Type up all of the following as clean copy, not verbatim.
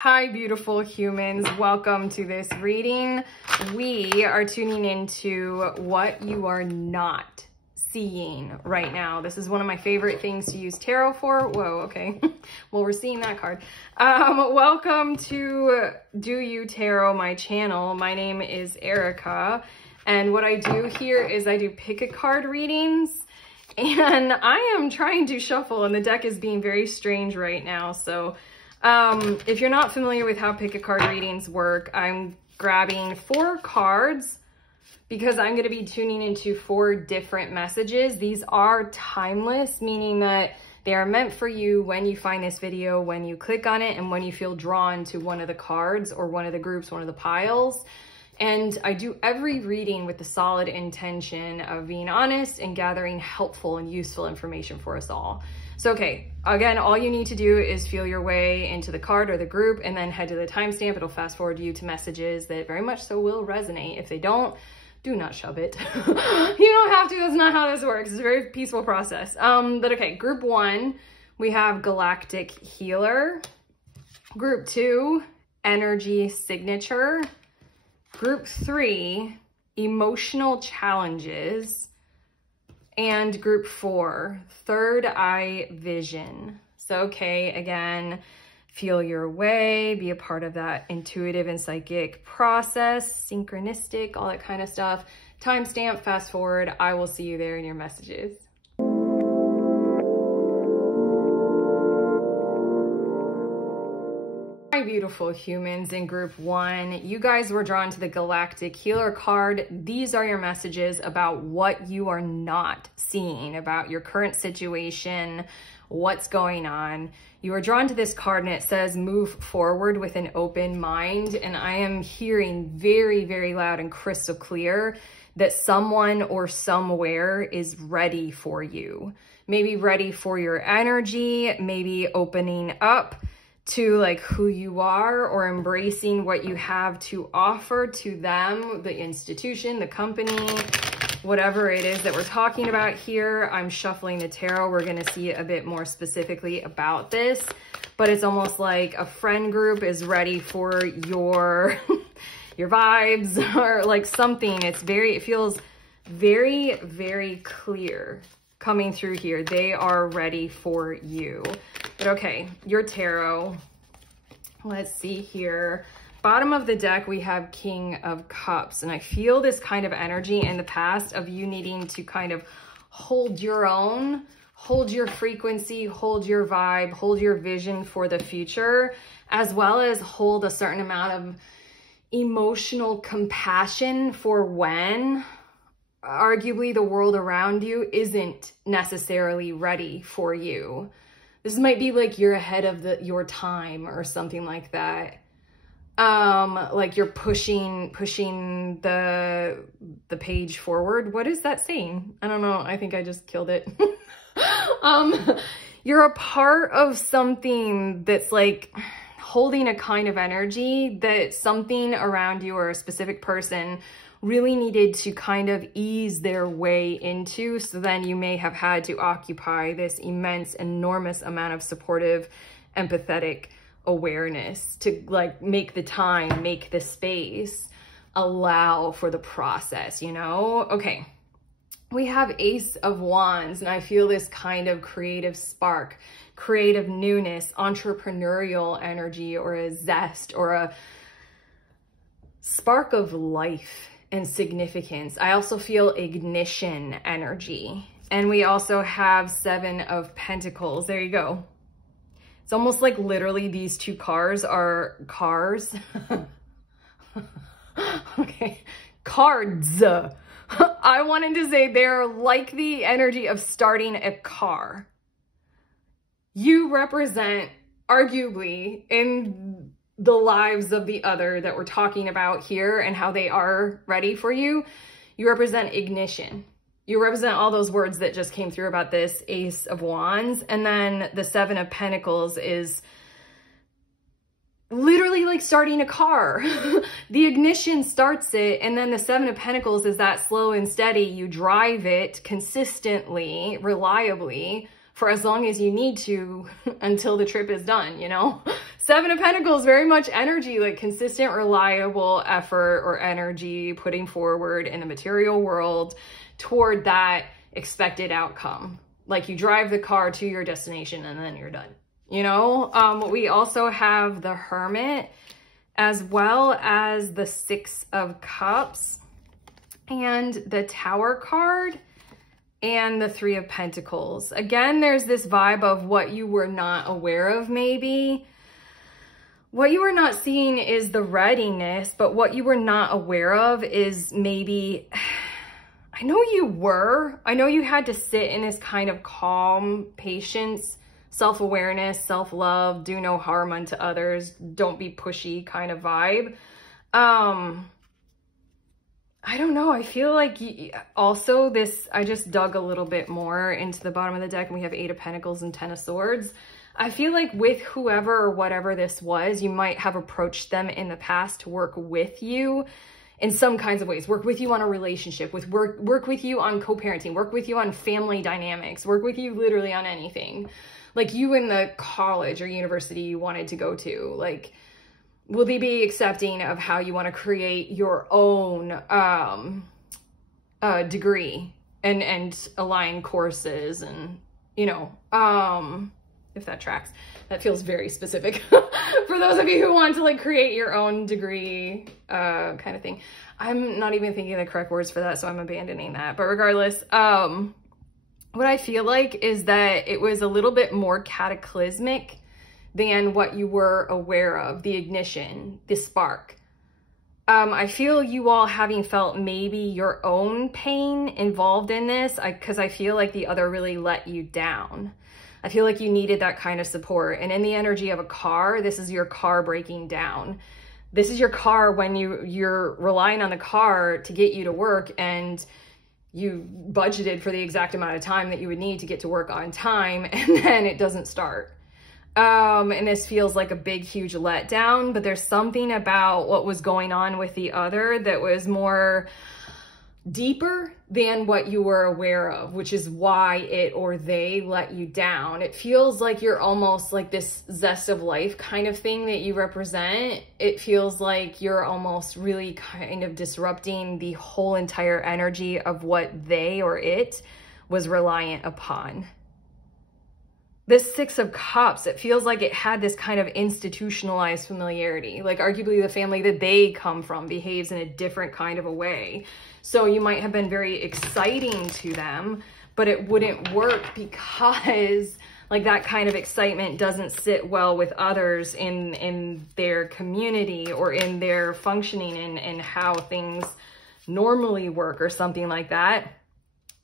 Hi, beautiful humans. Welcome to this reading. We are tuning into what you are not seeing right now. This is one of my favorite things to use tarot for. Whoa, okay. Well, we're seeing that card. Welcome to Do You Tarot, my channel. My name is Erica, and what I do here is I do pick a card readings, and I am trying to shuffle, and the deck is being very strange right now, so if you're not familiar with how pick a card readings work, I'm grabbing 4 cards because I'm going to be tuning into 4 different messages. These are timeless, meaning that they are meant for you when you find this video, when you click on it, and when you feel drawn to one of the cards or one of the groups, one of the piles. And I do every reading with the solid intention of being honest and gathering helpful and useful information for us all. So, okay, again, all you need to do is feel your way into the card or the group and then head to the timestamp. It'll fast forward you to messages that very much so will resonate. If they don't, do not shove it. You don't have to. That's not how this works. It's a very peaceful process. But okay, group 1, we have Galactic Healer. Group 2, Energy Signature. Group 3, Emotional Challenges. And group 4, Third Eye Vision. So, okay, again, feel your way, be a part of that intuitive and psychic process, synchronistic, all that kind of stuff. Timestamp, fast forward. I will see you there in your messages. Hi, beautiful humans. In group 1, you guys were drawn to the Galactic Healer card. These are your messages about what you are not seeing, about your current situation, what's going on. You are drawn to this card and it says move forward with an open mind. And I am hearing very, very loud and crystal clear that someone or somewhere is ready for you. Maybe ready for your energy, maybe opening up to like who you are or embracing what you have to offer to them, the institution, the company, whatever it is that we're talking about here. I'm shuffling the tarot. We're going to see a bit more specifically about this, but it's almost like a friend group is ready for your your vibes or like something. It feels very, very clear coming through here. They are ready for you. But okay, your tarot, let's see here. Bottom of the deck, we have King of Cups. And I feel this kind of energy in the past of you needing to kind of hold your own, hold your frequency, hold your vibe, hold your vision for the future, as well as hold a certain amount of emotional compassion for when arguably the world around you isn't necessarily ready for you. This might be like you're ahead of your time or something like that. Like you're pushing the page forward. What is that saying? I don't know. I think I just killed it. You're a part of something that's like holding a kind of energy that something around you or a specific person really needed to kind of ease their way into. So then you may have had to occupy this immense, enormous amount of supportive, empathetic awareness to like make the time, make the space, allow for the process, you know? Okay, we have Ace of Wands, and I feel this kind of creative spark, creative newness, entrepreneurial energy, or a zest, or a spark of life and significance. I also feel ignition energy. And we also have 7 of Pentacles. There you go. It's almost like literally these 2 cars are cars. Okay, cards. I wanted to say they're like the energy of starting a car. You represent, arguably, in the lives of the other that we're talking about here and how they are ready for you, you represent ignition. You represent all those words that just came through about this Ace of Wands. And then the 7 of Pentacles is literally like starting a car. The ignition starts it, and then the 7 of Pentacles is that slow and steady. You drive it consistently, reliably for as long as you need to until the trip is done, you know? Seven of Pentacles, very much energy, like consistent, reliable effort or energy putting forward in the material world toward that expected outcome. Like you drive the car to your destination and then you're done, you know? We also have the Hermit as well as the Six of Cups and the Tower card and the Three of Pentacles. Again, there's this vibe of what you were not aware of maybe. What you were not seeing is the readiness, but what you were not aware of is maybe, I know you had to sit in this kind of calm patience, self-awareness, self-love, do no harm unto others, don't be pushy kind of vibe. I don't know. I feel like also this, I just dug a little bit more into the bottom of the deck and we have Eight of Pentacles and Ten of Swords. I feel like with whoever or whatever this was, you might have approached them in the past to work with you in some kinds of ways, work with you on a relationship, work with you on co-parenting, work with you on family dynamics, work with you literally on anything. Like you in the college or university you wanted to go to, like, will they be accepting of how you want to create your own degree and align courses and, you know, if that tracks. That feels very specific for those of you who want to like create your own degree kind of thing. I'm not even thinking of the correct words for that, so I'm abandoning that. But regardless, what I feel like is that it was a little bit more cataclysmic than what you were aware of, the ignition, the spark. I feel you all having felt maybe your own pain involved in this, because I feel like the other really let you down. I feel like you needed that kind of support. And in the energy of a car, this is your car breaking down. This is your car when you're relying on the car to get you to work and you budgeted for the exact amount of time that you would need to get to work on time, and then it doesn't start. And this feels like a big, huge letdown, but there's something about what was going on with the other that was more deeper than what you were aware of, which is why it or they let you down. It feels like you're almost like this zest of life kind of thing that you represent. It feels like you're almost really kind of disrupting the whole entire energy of what they or it was reliant upon. This Six of Cups, it feels like it had this kind of institutionalized familiarity. Like arguably the family that they come from behaves in a different kind of a way. So you might have been very exciting to them, but it wouldn't work because like that kind of excitement doesn't sit well with others in their community or in their functioning and how things normally work or something like that.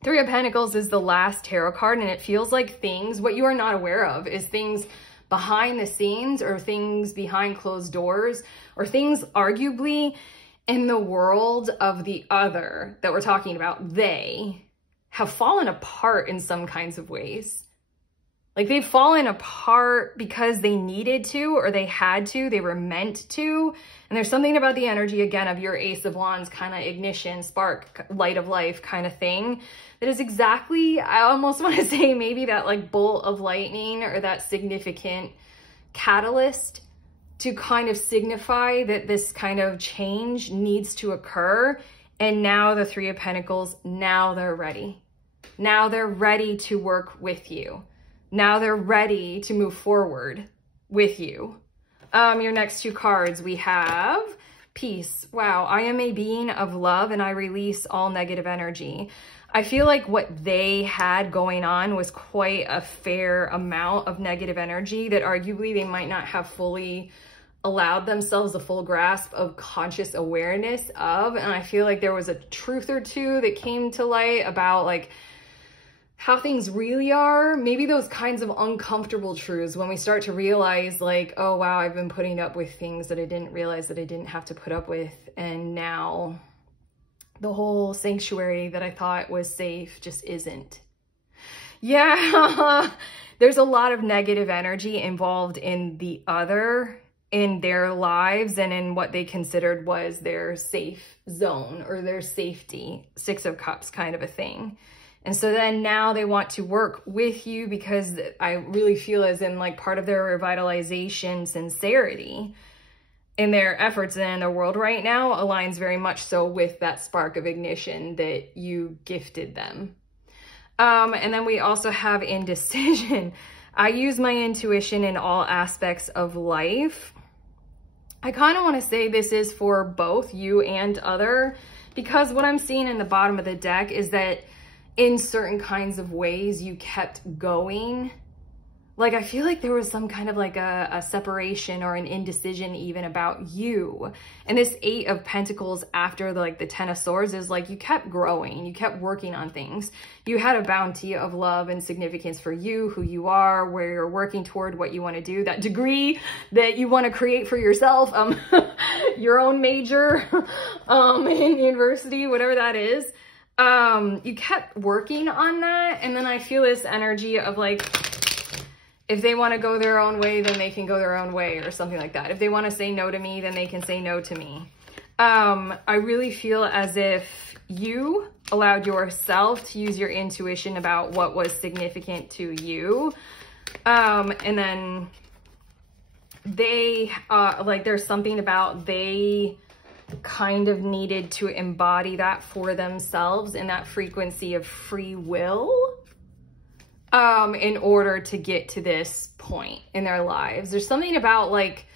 Three of Pentacles is the last tarot card, and it feels like things, what you are not aware of is things behind the scenes or things behind closed doors or things arguably in the world of the other that we're talking about. They have fallen apart in some kinds of ways. Like they've fallen apart because they needed to or they had to, they were meant to. And there's something about the energy, again, of your Ace of Wands kind of ignition, spark, light of life kind of thing. That is exactly, I almost want to say maybe that like bolt of lightning or that significant catalyst to kind of signify that this kind of change needs to occur. And now the Three of Pentacles, now they're ready. Now they're ready to work with you. Now they're ready to move forward with you. Your next two cards, we have Peace. Wow, I am a being of love and I release all negative energy. I feel like what they had going on was quite a fair amount of negative energy that arguably they might not have fully allowed themselves a full grasp of conscious awareness of. And I feel like there was a truth or two that came to light about like how things really are. Maybe those kinds of uncomfortable truths when we start to realize like, oh wow, I've been putting up with things that I didn't realize that I didn't have to put up with. And now the whole sanctuary that I thought was safe just isn't. Yeah, there's a lot of negative energy involved in the other, in their lives and in what they considered was their safe zone or their safety. Six of Cups kind of a thing. And so then now they want to work with you because I really feel as in like part of their revitalization sincerity in their efforts in the world right now aligns very much so with that spark of ignition that you gifted them. And then we also have indecision. I use my intuition in all aspects of life. I kind of want to say this is for both you and other, because what I'm seeing in the bottom of the deck is that in certain kinds of ways you kept going. Like, I feel like there was some kind of like a separation or an indecision even about you. And this 8 of Pentacles after like the 10 of Swords is like you kept growing, you kept working on things. You had a bounty of love and significance for you, who you are, where you're working toward what you want to do, that degree that you want to create for yourself, your own major in university, whatever that is. You kept working on that. And then I feel this energy of like, if they want to go their own way, then they can go their own way or something like that. If they want to say no to me, then they can say no to me. I really feel as if you allowed yourself to use your intuition about what was significant to you. And then they, like there's something about they kind of needed to embody that for themselves in that frequency of free will. In order to get to this point in their lives. There's something about like,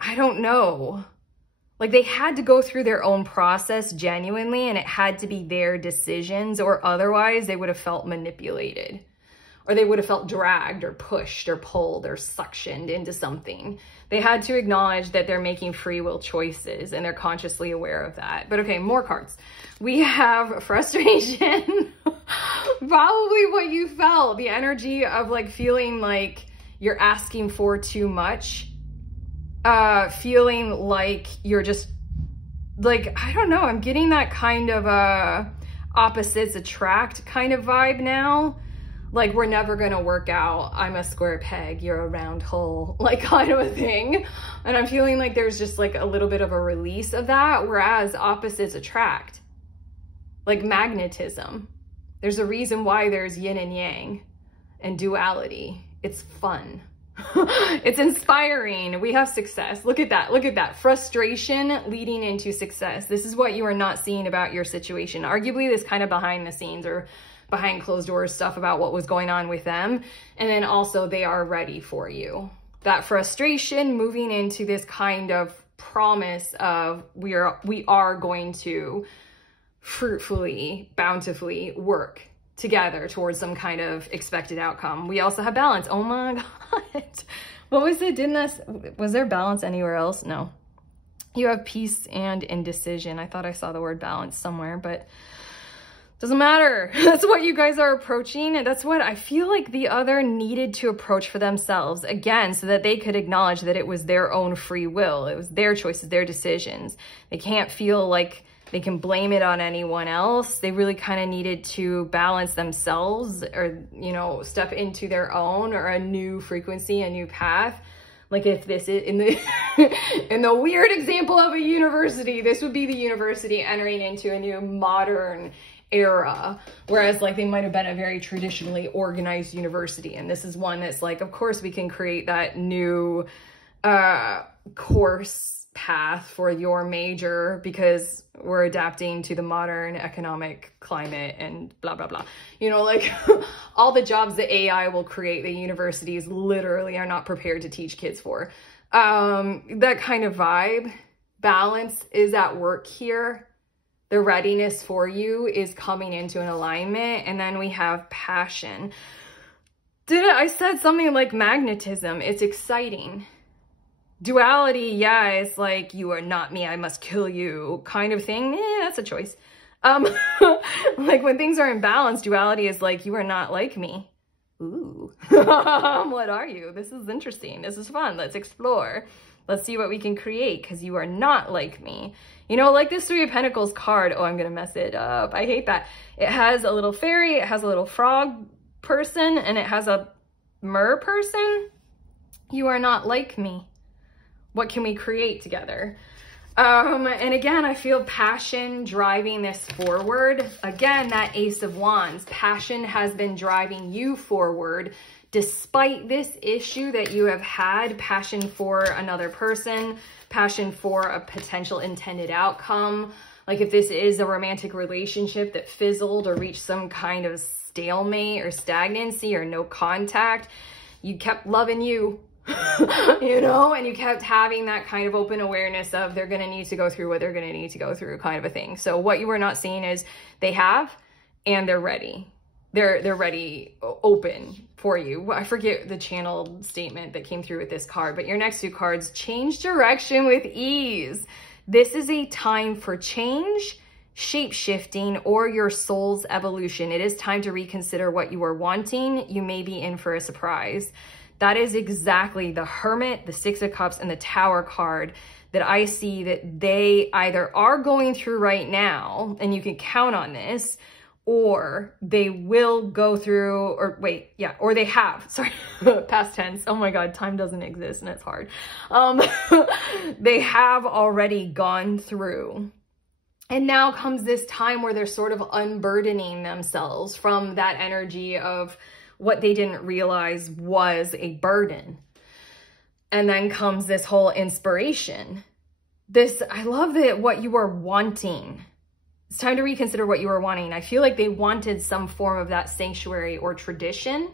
I don't know, like they had to go through their own process genuinely, and it had to be their decisions, or otherwise they would have felt manipulated, or they would have felt dragged or pushed or pulled or suctioned into something. They had to acknowledge that they're making free will choices and they're consciously aware of that. But okay, more cards. We have frustration. Probably what you felt, the energy of like feeling like you're asking for too much. Feeling like you're just like, I don't know, I'm getting that kind of opposites attract kind of vibe now. Like, we're never gonna work out. I'm a square peg, you're a round hole, like kind of a thing. And I'm feeling like there's just like a little bit of a release of that, whereas opposites attract. Like magnetism. There's a reason why there's yin and yang and duality. It's fun. It's inspiring. We have success. Look at that. Look at that. Frustration leading into success. This is what you are not seeing about your situation. Arguably, this kind of behind the scenes or behind closed doors stuff about what was going on with them. And then also they are ready for you. That frustration moving into this kind of promise of we are going to fruitfully, bountifully work together towards some kind of expected outcome. We also have balance. Oh my God. What was it? Was there balance anywhere else? No. You have peace and indecision. I thought I saw the word balance somewhere, but doesn't matter. That's what you guys are approaching. And that's what I feel like the other needed to approach for themselves again, so that they could acknowledge that it was their own free will. It was their choices, their decisions. They can't feel like they can blame it on anyone else. They really kind of needed to balance themselves, or, you know, step into their own or a new frequency, a new path. Like if this is in the in the weird example of a university, this would be the university entering into a new modern era, whereas like they might have been a very traditionally organized university, and this is one that's like, of course we can create that new course path for your major because we're adapting to the modern economic climate and blah blah blah, you know, like all the jobs that AI will create, the universities literally are not prepared to teach kids for. That kind of vibe. Balance is at work here. The readiness for you is coming into an alignment. And then we have passion. I said something like magnetism. It's exciting. Duality, yeah, it's like, you are not me, I must kill you kind of thing. That's a choice. Like when things are in balance, duality is like, you are not like me. Ooh, what are you? This is interesting. This is fun. Let's explore. Let's see what we can create because you are not like me. You know, like this 3 of Pentacles card. Oh, I'm going to mess it up. I hate that. It has a little fairy, it has a little frog person, and it has a mer person. You are not like me. What can we create together? And again, I feel passion driving this forward. Again, that Ace of Wands, passion has been driving you forward despite this issue that you have had, passion for another person, passion for a potential intended outcome. Like if this is a romantic relationship that fizzled or reached some kind of stalemate or stagnancy or no contact, you kept loving you. You know, and you kept having that kind of open awareness of they're going to need to go through what they're going to need to go through kind of a thing. So what you were not seeing is they have, and they're ready. They're ready, open for you. I forget the channel statement that came through with this card, but your next two cards, change direction with ease. This is a time for change, shape-shifting, or your soul's evolution. It is time to reconsider what you are wanting. You may be in for a surprise. That is exactly the Hermit, the Six of Cups, and the Tower card that I see that they either are going through right now, and you can count on this, or they will go through, or wait, yeah, or they have, sorry, past tense. Oh my God, time doesn't exist and it's hard. They have already gone through. And now comes this time where they're sort of unburdening themselves from that energy of what they didn't realize was a burden. And then comes this whole inspiration. I love that what you are wanting. It's time to reconsider what you are wanting. I feel like they wanted some form of that sanctuary or tradition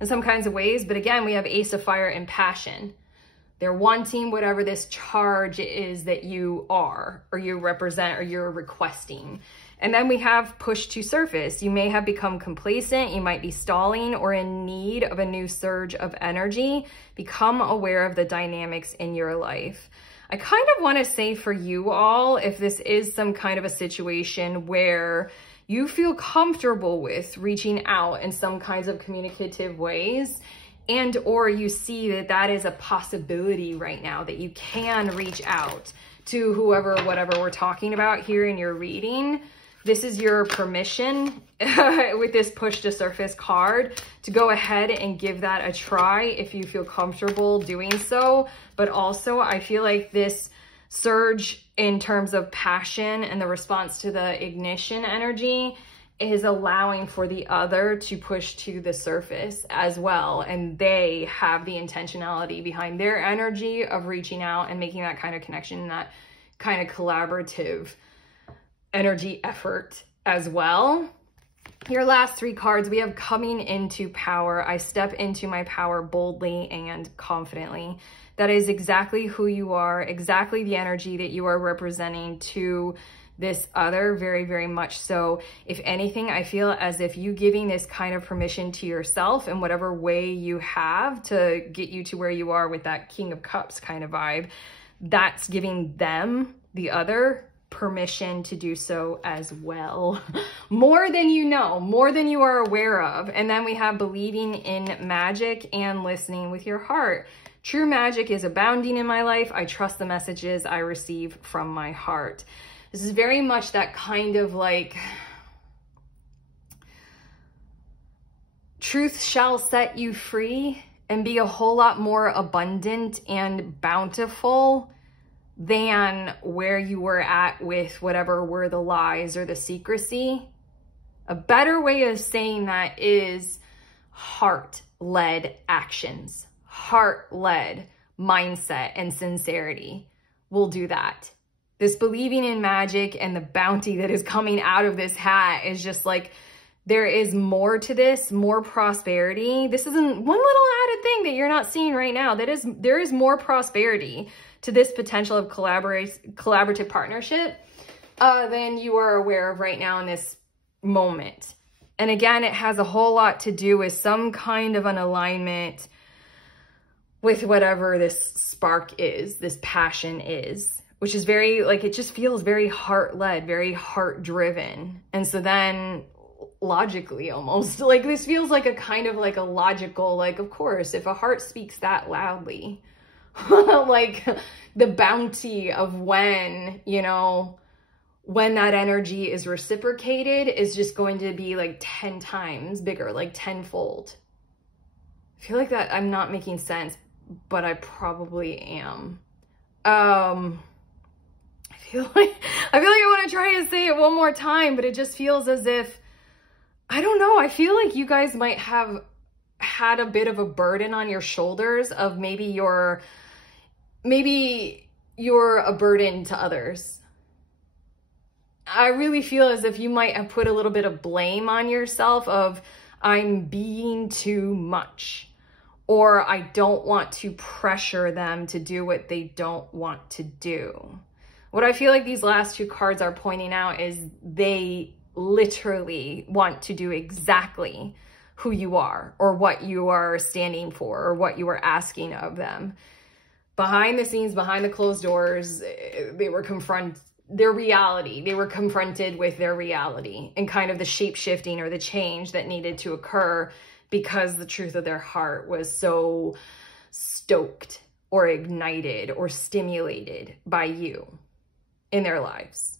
in some kinds of ways. But again, we have Ace of Fire and passion. They're wanting whatever this charge is that you are, or you represent, or you're requesting. And then we have push to surface. You may have become complacent. You might be stalling or in need of a new surge of energy. Become aware of the dynamics in your life. I kind of want to say for you all, if this is some kind of a situation where you feel comfortable with reaching out in some kinds of communicative ways, and or you see that that is a possibility right now, that you can reach out to whoever, whatever we're talking about here in your reading, this is your permission with this push to surface card to go ahead and give that a try if you feel comfortable doing so. But also I feel like this surge in terms of passion and the response to the ignition energy is allowing for the other to push to the surface as well. And they have the intentionality behind their energy of reaching out and making that kind of connection and that kind of collaborative energy effort as well. Your last three cards, we have coming into power. I step into my power boldly and confidently. That is exactly who you are, exactly the energy that you are representing to this other, very, very much so. If anything, I feel as if you giving this kind of permission to yourself in whatever way you have to get you to where you are with that King of Cups kind of vibe, that's giving them, the other, permission to do so as well. More than you know, more than you are aware of. And then we have believing in magic and listening with your heart. True magic is abounding in my life. I trust the messages I receive from my heart. This is very much that kind of like, truth shall set you free and be a whole lot more abundant and bountiful than where you were at with whatever were the lies or the secrecy. A better way of saying that is heart-led actions, heart-led mindset and sincerity will do that. This believing in magic and the bounty that is coming out of this hat is just like, there is more to this, more prosperity. This isn't one little added thing that you're not seeing right now. There is more prosperity to this potential of collaborative partnership than you are aware of right now in this moment. And again, it has a whole lot to do with some kind of an alignment with whatever this spark is, this passion is, which is very, like, it just feels very heart-led, very heart-driven. And so then logically almost, like, this feels like a kind of like a logical, like, of course, if a heart speaks that loudly, like the bounty of when, you know, when that energy is reciprocated is just going to be like 10 times bigger, like tenfold. I feel like that I'm not making sense, but I probably am. I want to try to say it one more time, but it just feels as if, I don't know, I feel like you guys might have had a bit of a burden on your shoulders of maybe you're a burden to others. I really feel as if you might have put a little bit of blame on yourself of, I'm being too much, or I don't want to pressure them to do what they don't want to do. What I feel like these last two cards are pointing out is they literally want to do exactly who you are or what you are standing for or what you are asking of them. Behind the scenes, behind the closed doors, they were confronted with their reality and kind of the shape shifting or the change that needed to occur because the truth of their heart was so stoked or ignited or stimulated by you in their lives,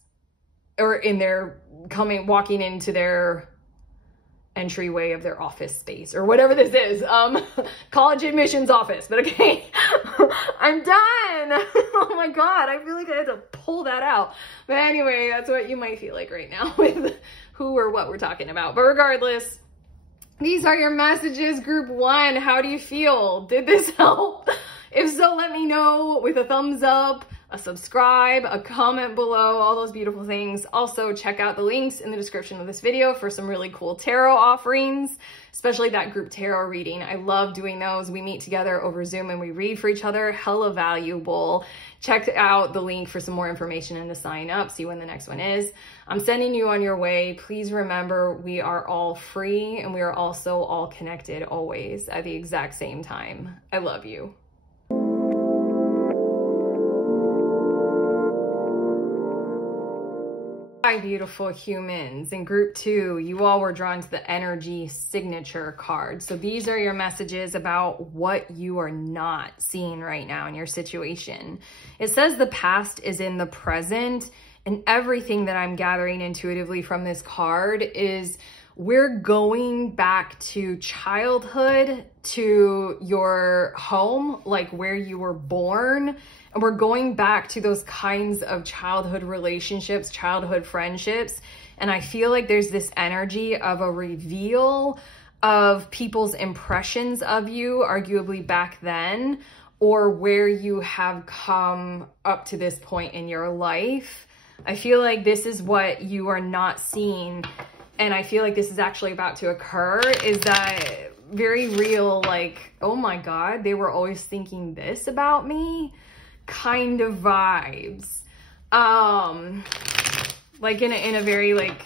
or in their walking into their entryway of their office space or whatever this is, college admissions office. But okay, I'm done. Oh my God, I feel like I had to pull that out. But anyway, that's what you might feel like right now with who or what we're talking about. But regardless, these are your messages, group one. How do you feel? Did this help? If so, let me know with a thumbs up, a subscribe, a comment below, all those beautiful things. Also, check out the links in the description of this video for some really cool tarot offerings, especially that group tarot reading. I love doing those. We meet together over Zoom and we read for each other. Hella valuable. Check out the link for some more information and to sign up, see when the next one is. I'm sending you on your way. Please remember, we are all free and we are also all connected always at the exact same time. I love you. Hi, beautiful humans. In group two, you all were drawn to the energy signature card. So these are your messages about what you are not seeing right now in your situation. It says the past is in the present, and everything that I'm gathering intuitively from this card is we're going back to childhood, to your home, like where you were born. And we're going back to those kinds of childhood relationships, childhood friendships. And I feel like there's this energy of a reveal of people's impressions of you, arguably back then, or where you have come up to this point in your life. I feel like this is what you are not seeing. And I feel like this is actually about to occur, is that very real, like, oh my God, they were always thinking this about me kind of vibes. Like in a very like,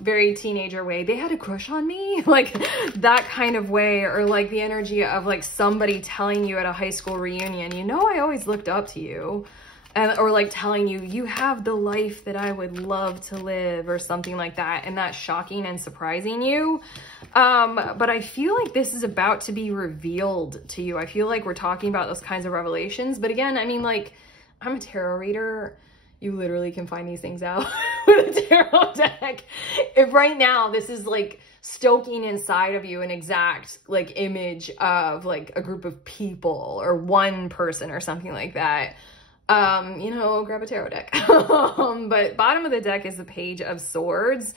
very teenager way. They had a crush on me, like that kind of way, or like the energy of like somebody telling you at a high school reunion, you know, I always looked up to you. Or like telling you, you have the life that I would love to live, or something like that. And that's shocking and surprising you. But I feel like this is about to be revealed to you. I feel like we're talking about those kinds of revelations. But again, I mean, like, I'm a tarot reader. You literally can find these things out with a tarot deck. If right now this is like stoking inside of you an exact like image of like a group of people or one person or something like that, you know, grab a tarot deck. But bottom of the deck is the Page of Swords.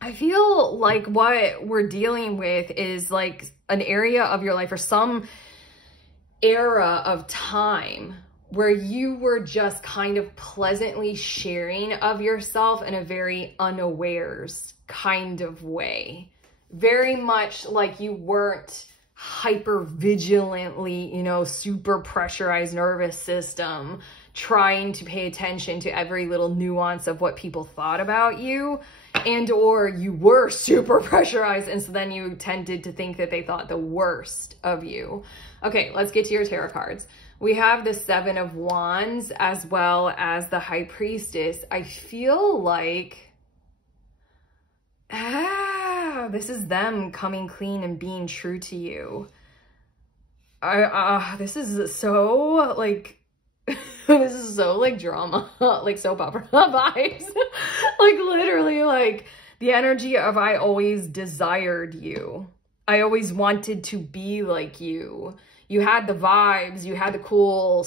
I feel like what we're dealing with is like an area of your life or some era of time where you were just kind of pleasantly sharing of yourself in a very unawares kind of way. Very much like you weren't hyper vigilantly, you know, super pressurized nervous system, trying to pay attention to every little nuance of what people thought about you, and or you were super pressurized, and so then you tended to think that they thought the worst of you. Okay, let's get to your tarot cards. We have the Seven of Wands as well as the High Priestess. I feel like this is them coming clean and being true to you. This is so like this is so like drama, like soap opera vibes. Like literally like the energy of I always desired you. I always wanted to be like you. You had the vibes, you had the cool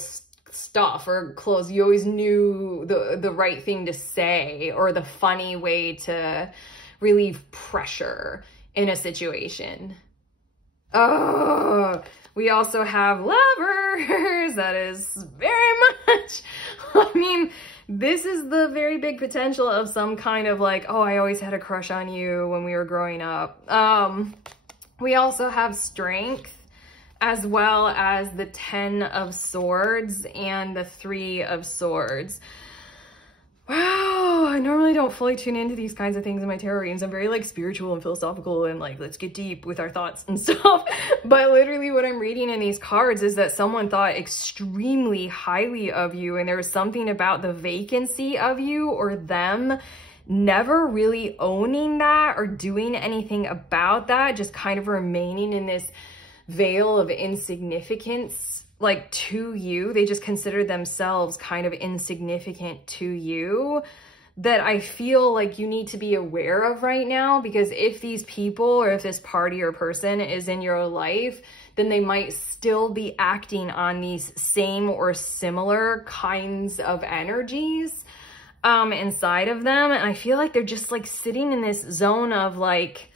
stuff or clothes. You always knew the right thing to say or the funny way to relieve pressure in a situation. Oh, we also have lovers. That is very much, I mean, this is the very big potential of some kind of like, oh, I always had a crush on you when we were growing up. We also have strength, as well as the 10 of Swords and the 3 of Swords. Wow, I normally don't fully tune into these kinds of things in my tarot readings. I'm very like spiritual and philosophical and like, let's get deep with our thoughts and stuff. But literally what I'm reading in these cards is that someone thought extremely highly of you, and there was something about the vacancy of you or them never really owning that or doing anything about that, just kind of remaining in this veil of insignificance. Like to you, they just consider themselves kind of insignificant to you, that I feel like you need to be aware of right now. Because if these people or if this party or person is in your life, then they might still be acting on these same or similar kinds of energies inside of them. And I feel like they're just like sitting in this zone of like,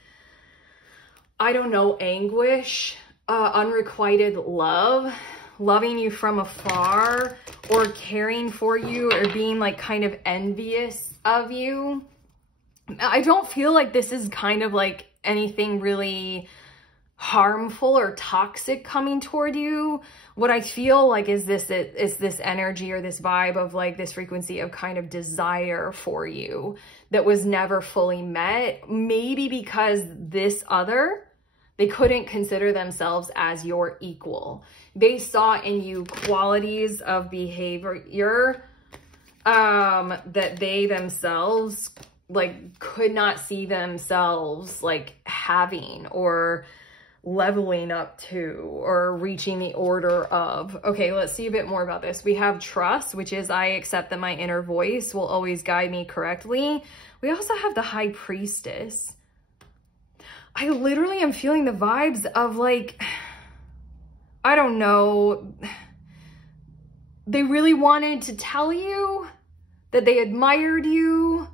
I don't know, anguish, unrequited love, loving you from afar, or caring for you, or being like kind of envious of you. I don't feel like this is kind of like anything really harmful or toxic coming toward you. What I feel like is this energy or this vibe of like this frequency of kind of desire for you that was never fully met. Maybe because this other, they couldn't consider themselves as your equal. They saw in you qualities of behavior that they themselves like could not see themselves like having or leveling up to or reaching the order of. Okay, let's see a bit more about this. We have trust, which is I accept that my inner voice will always guide me correctly. We also have the High Priestess. I literally am feeling the vibes of like, I don't know, they really wanted to tell you that they admired you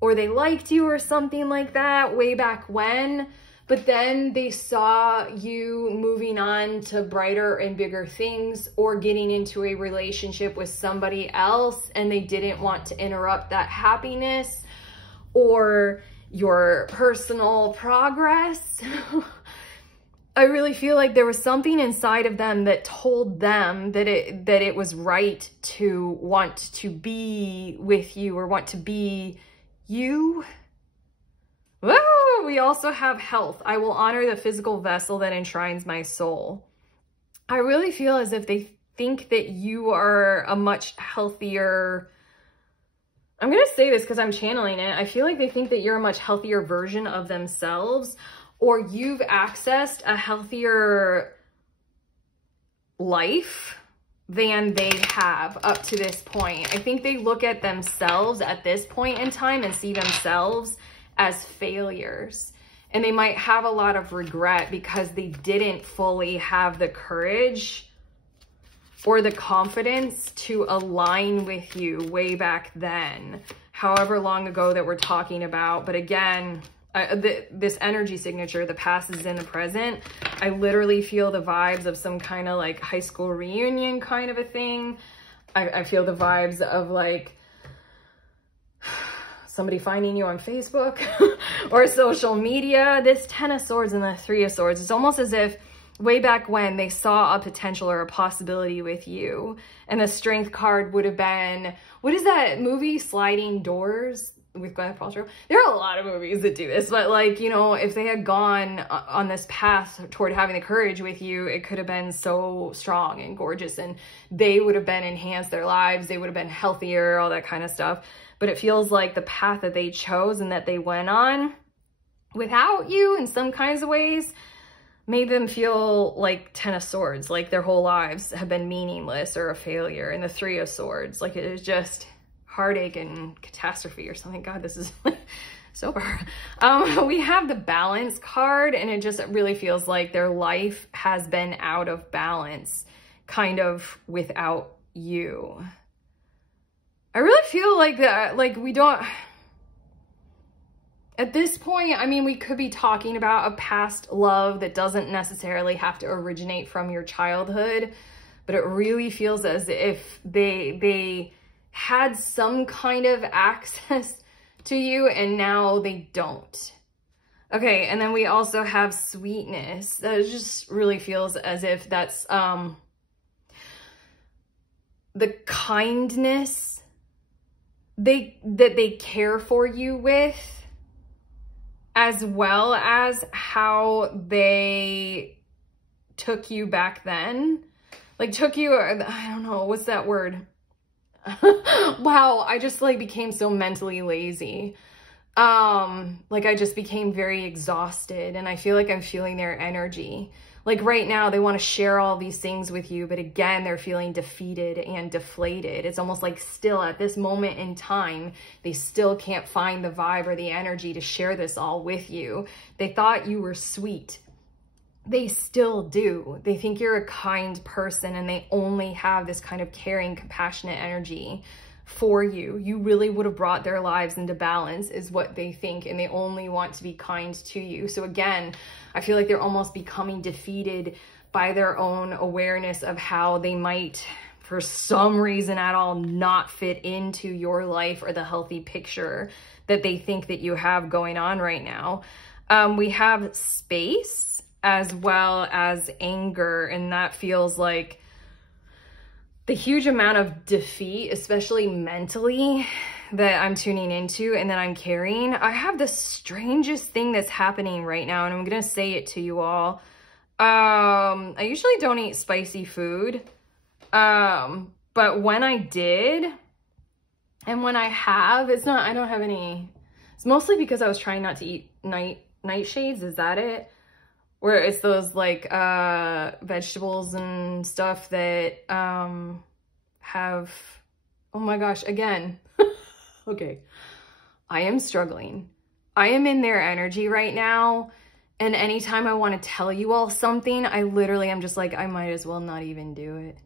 or they liked you or something like that way back when, but then they saw you moving on to brighter and bigger things or getting into a relationship with somebody else, and they didn't want to interrupt that happiness or your personal progress. I really feel like there was something inside of them that told them that it was right to want to be with you or want to be you. Whoa! We also have health. I will honor the physical vessel that enshrines my soul. I really feel as if they think that you are a much healthier, I'm going to say this because I'm channeling it. I feel like they think that you're a much healthier version of themselves, or you've accessed a healthier life than they have up to this point. I think they look at themselves at this point in time and see themselves as failures. And they might have a lot of regret because they didn't fully have the courage or the confidence to align with you way back then, however long ago that we're talking about. But again, this energy signature, the past is in the present. I literally feel the vibes of some kind of like high school reunion kind of a thing. I feel the vibes of like somebody finding you on Facebook or social media. This 10 of Swords and the 3 of Swords, it's almost as if way back when they saw a potential or a possibility with you. And the Strength card would have been, what is that movie, Sliding Doors? With Gwyneth Paltrow. There are a lot of movies that do this, but like, you know, if they had gone on this path toward having the courage with you, it could have been so strong and gorgeous, and they would have been enhanced their lives. They would have been healthier, all that kind of stuff. But it feels like the path that they chose and that they went on without you in some kinds of ways made them feel like 10 of Swords, like their whole lives have been meaningless or a failure. And the 3 of Swords, like it is just heartache and catastrophe or something. God, this is sober. We have the Balance card, and it just really feels like their life has been out of balance, kind of without you. I really feel like that, like we don't, at this point, I mean, we could be talking about a past love that doesn't necessarily have to originate from your childhood, but it really feels as if they had some kind of access to you and now they don't. Okay, and then we also have sweetness. That just really feels as if that's the kindness that they care for you with, as well as how they took you back then. Like took you, I don't know, what's that word? Wow, I just like became so mentally lazy. Like I just became very exhausted, and I feel like I'm feeling their energy. Like right now they want to share all these things with you, but again, they're feeling defeated and deflated. It's almost like still at this moment in time, they still can't find the vibe or the energy to share this all with you. They thought you were sweet. They still do. They think you're a kind person, and they only have this kind of caring, compassionate energy for you. You really would have brought their lives into balance is what they think, and they only want to be kind to you. So again, I feel like they're almost becoming defeated by their own awareness of how they might, for some reason at all, not fit into your life or the healthy picture that they think that you have going on right now. We have space as well as anger, and that feels like the huge amount of defeat, especially mentally, that I'm tuning into and that I'm carrying. I have the strangest thing that's happening right now, and I'm gonna say it to you all. I usually don't eat spicy food, but when I did, and when I have, I don't have any, it's mostly because I was trying not to eat nightshades, is that it? Where it's those like vegetables and stuff that have, oh my gosh, again, okay, I am struggling. I am in their energy right now, and anytime I want to tell you all something, I literally am just like, I might as well not even do it.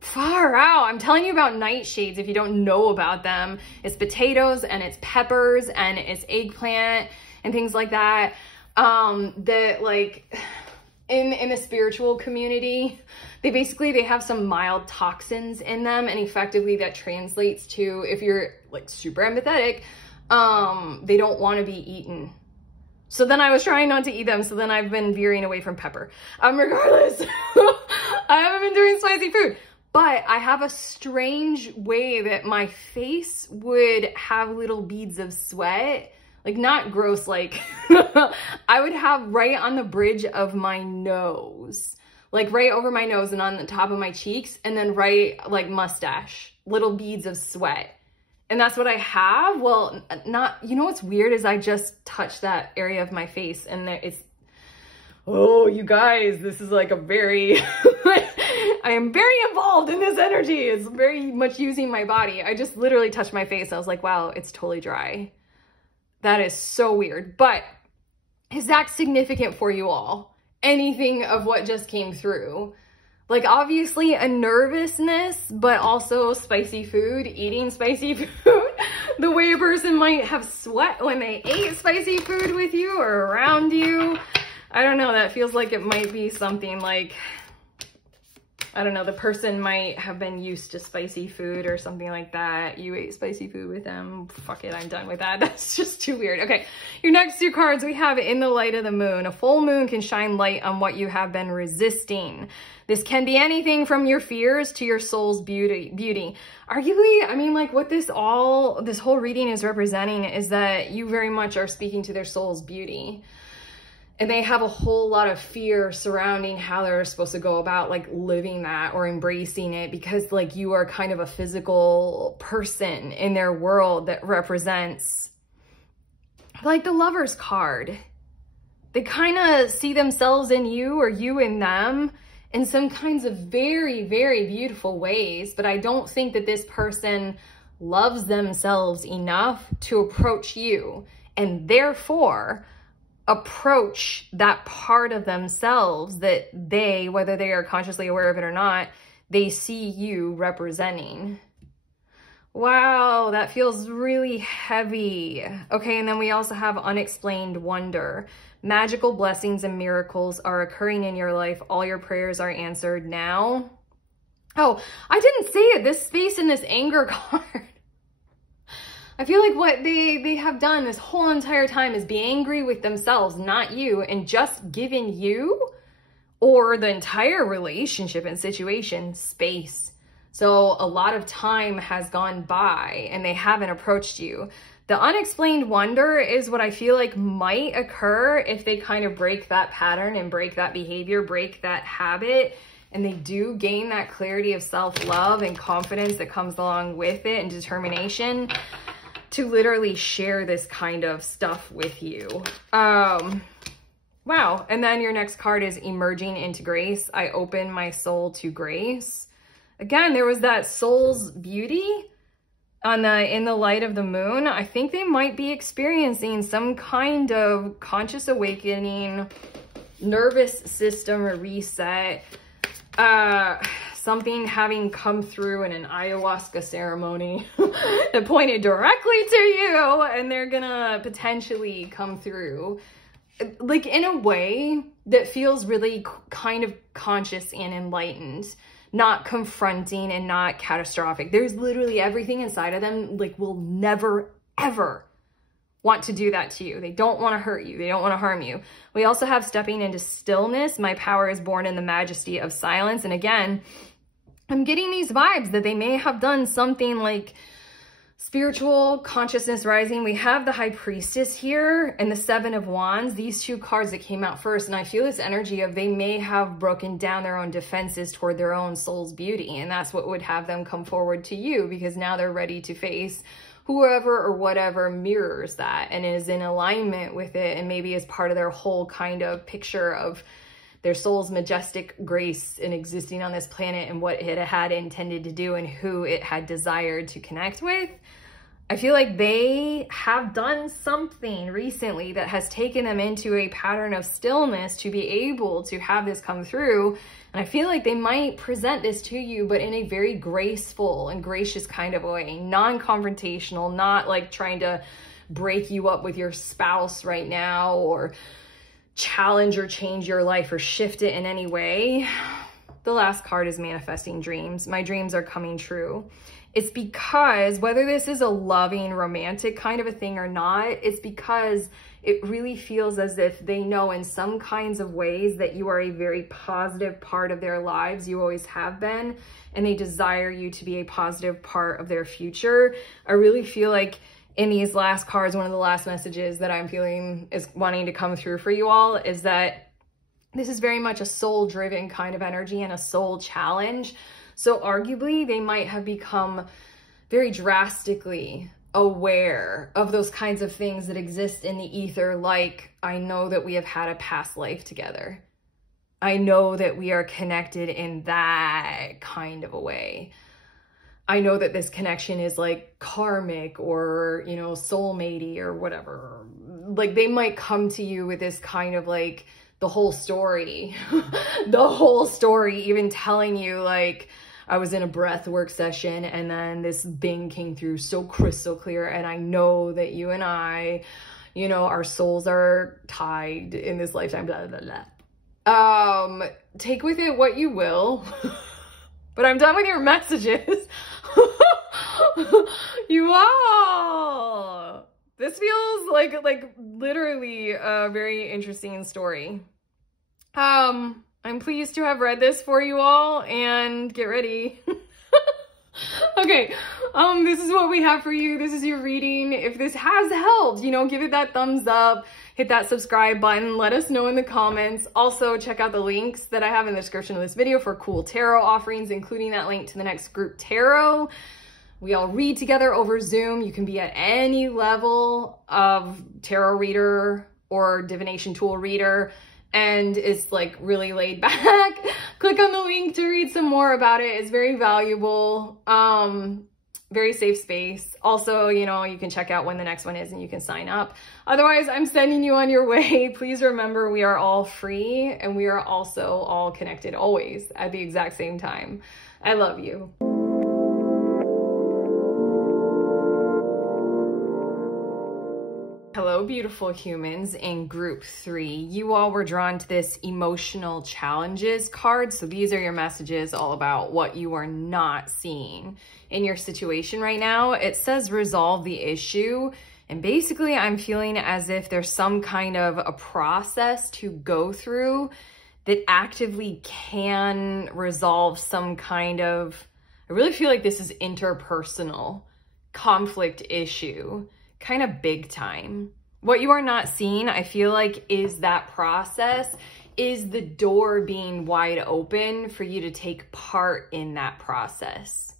Far out. I'm telling you about nightshades if you don't know about them. It's potatoes and it's peppers and it's eggplant and things like that. That like in the spiritual community, they have some mild toxins in them, and effectively that translates to, if you're like super empathetic, they don't want to be eaten. So then I was trying not to eat them, so then I've been veering away from pepper. Regardless, I haven't been doing spicy food, but I have a strange way that my face would have little beads of sweat. Like not gross, like I would have right on the bridge of my nose, like right over my nose and on the top of my cheeks, and then right like mustache, little beads of sweat. And that's what I have. Well, not, you know what's weird is I just touched that area of my face, and there it's, oh, you guys, this is like a very, I am very involved in this energy. It's very much using my body. I just literally touched my face. I was like, wow, it's totally dry. That is so weird, but is that significant for you all? Anything of what just came through? Like obviously a nervousness, but also spicy food, eating spicy food. The way a person might have sweat when they ate spicy food with you or around you. I don't know, that feels like it might be something like, I don't know, the person might have been used to spicy food or something like that. You ate spicy food with them. Fuck it, I'm done with that. That's just too weird. Okay, your next two cards we have in the light of the moon. A full moon can shine light on what you have been resisting. This can be anything from your fears to your soul's beauty. Arguably, I mean, like what this whole reading is representing is that you very much are speaking to their soul's beauty. And they have a whole lot of fear surrounding how they're supposed to go about like living that or embracing it, because like you are kind of a physical person in their world that represents like the Lover's card. They kind of see themselves in you or you in them in some kinds of very, very beautiful ways. But I don't think that this person loves themselves enough to approach you, and therefore approach that part of themselves that they, whether they are consciously aware of it or not, they see you representing. Wow, that feels really heavy. Okay, and then we also have unexplained wonder. Magical blessings and miracles are occurring in your life. All your prayers are answered now. Oh, I didn't say it. This space in this anger card. I feel like what they have done this whole entire time is be angry with themselves, not you, and just given you or the entire relationship and situation space. So a lot of time has gone by and they haven't approached you. The unexplained wonder is what I feel like might occur if they kind of break that pattern and break that behavior, break that habit, and they do gain that clarity of self-love and confidence that comes along with it and determination to literally share this kind of stuff with you. Wow. And then your next card is emerging into grace. I open my soul to grace. Again, there was that soul's beauty in the light of the moon. I think they might be experiencing some kind of conscious awakening, nervous system reset, something having come through in an ayahuasca ceremony that pointed directly to you, and they're gonna potentially come through like in a way that feels really kind of conscious and enlightened, not confronting and not catastrophic. There's literally everything inside of them like will never ever want to do that to you. They don't want to hurt you. They don't want to harm you. We also have stepping into stillness. My power is born in the majesty of silence. And again, I'm getting these vibes that they may have done something like spiritual consciousness rising. We have the High Priestess here and the Seven of Wands, these two cards that came out first. And I feel this energy of they may have broken down their own defenses toward their own soul's beauty. And that's what would have them come forward to you, because now they're ready to face whoever or whatever mirrors that and is in alignment with it, and maybe is part of their whole kind of picture of their soul's majestic grace in existing on this planet and what it had intended to do and who it had desired to connect with. I feel like they have done something recently that has taken them into a pattern of stillness to be able to have this come through. And I feel like they might present this to you, but in a very graceful and gracious kind of way, non-confrontational, not like trying to break you up with your spouse right now or challenge or change your life or shift it in any way. The last card is manifesting dreams. My dreams are coming true. It's because whether this is a loving, romantic kind of a thing or not, it's because it really feels as if they know in some kinds of ways that you are a very positive part of their lives. You always have been, and they desire you to be a positive part of their future. I really feel like in these last cards, one of the last messages that I'm feeling is wanting to come through for you all is that this is very much a soul-driven kind of energy and a soul challenge. So arguably, they might have become very drastically aware of those kinds of things that exist in the ether, like, I know that we have had a past life together. I know that we are connected in that kind of a way. I know that this connection is like karmic or, you know, soulmatey or whatever. Like they might come to you with this kind of like the whole story, the whole story, even telling you like, I was in a breath work session and then this thing came through so crystal clear. And I know that you and I, you know, our souls are tied in this lifetime, blah, blah, blah. Take with it what you will, but I'm done with your messages. You all, this feels like literally a very interesting story. I'm pleased to have read this for you all, and get ready. Okay, this is what we have for you. This is your reading. If this has helped, you know, give it that thumbs up, hit that subscribe button, let us know in the comments. Also, check out the links that I have in the description of this video for cool tarot offerings, including that link to the next group tarot. We all read together over Zoom. You can be at any level of tarot reader or divination tool reader, and it's like really laid back. Click on the link to read some more about it. It's very valuable, very safe space. Also, you know, you can check out when the next one is and you can sign up. Otherwise, I'm sending you on your way. Please remember, we are all free and we are also all connected always at the exact same time. I love you. Hello, beautiful humans in group 3. You all were drawn to this emotional challenges card. So these are your messages all about what you are not seeing in your situation right now. It says resolve the issue. And basically I'm feeling as if there's some kind of a process to go through that actively can resolve some kind of, I really feel like this is interpersonal conflict issue. Kind of big time. What you are not seeing, I feel like, is that process, is the door being wide open for you to take part in that process.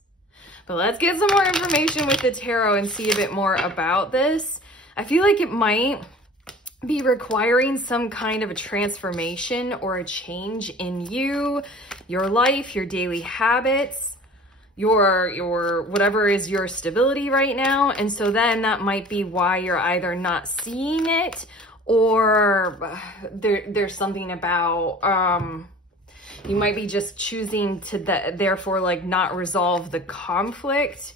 But let's get some more information with the tarot and see a bit more about this. I feel like it might be requiring some kind of a transformation or a change in you, your life, your daily habits, your whatever is your stability right now. And so then that might be why you're either not seeing it, or there's something about you might be just choosing to therefore like not resolve the conflict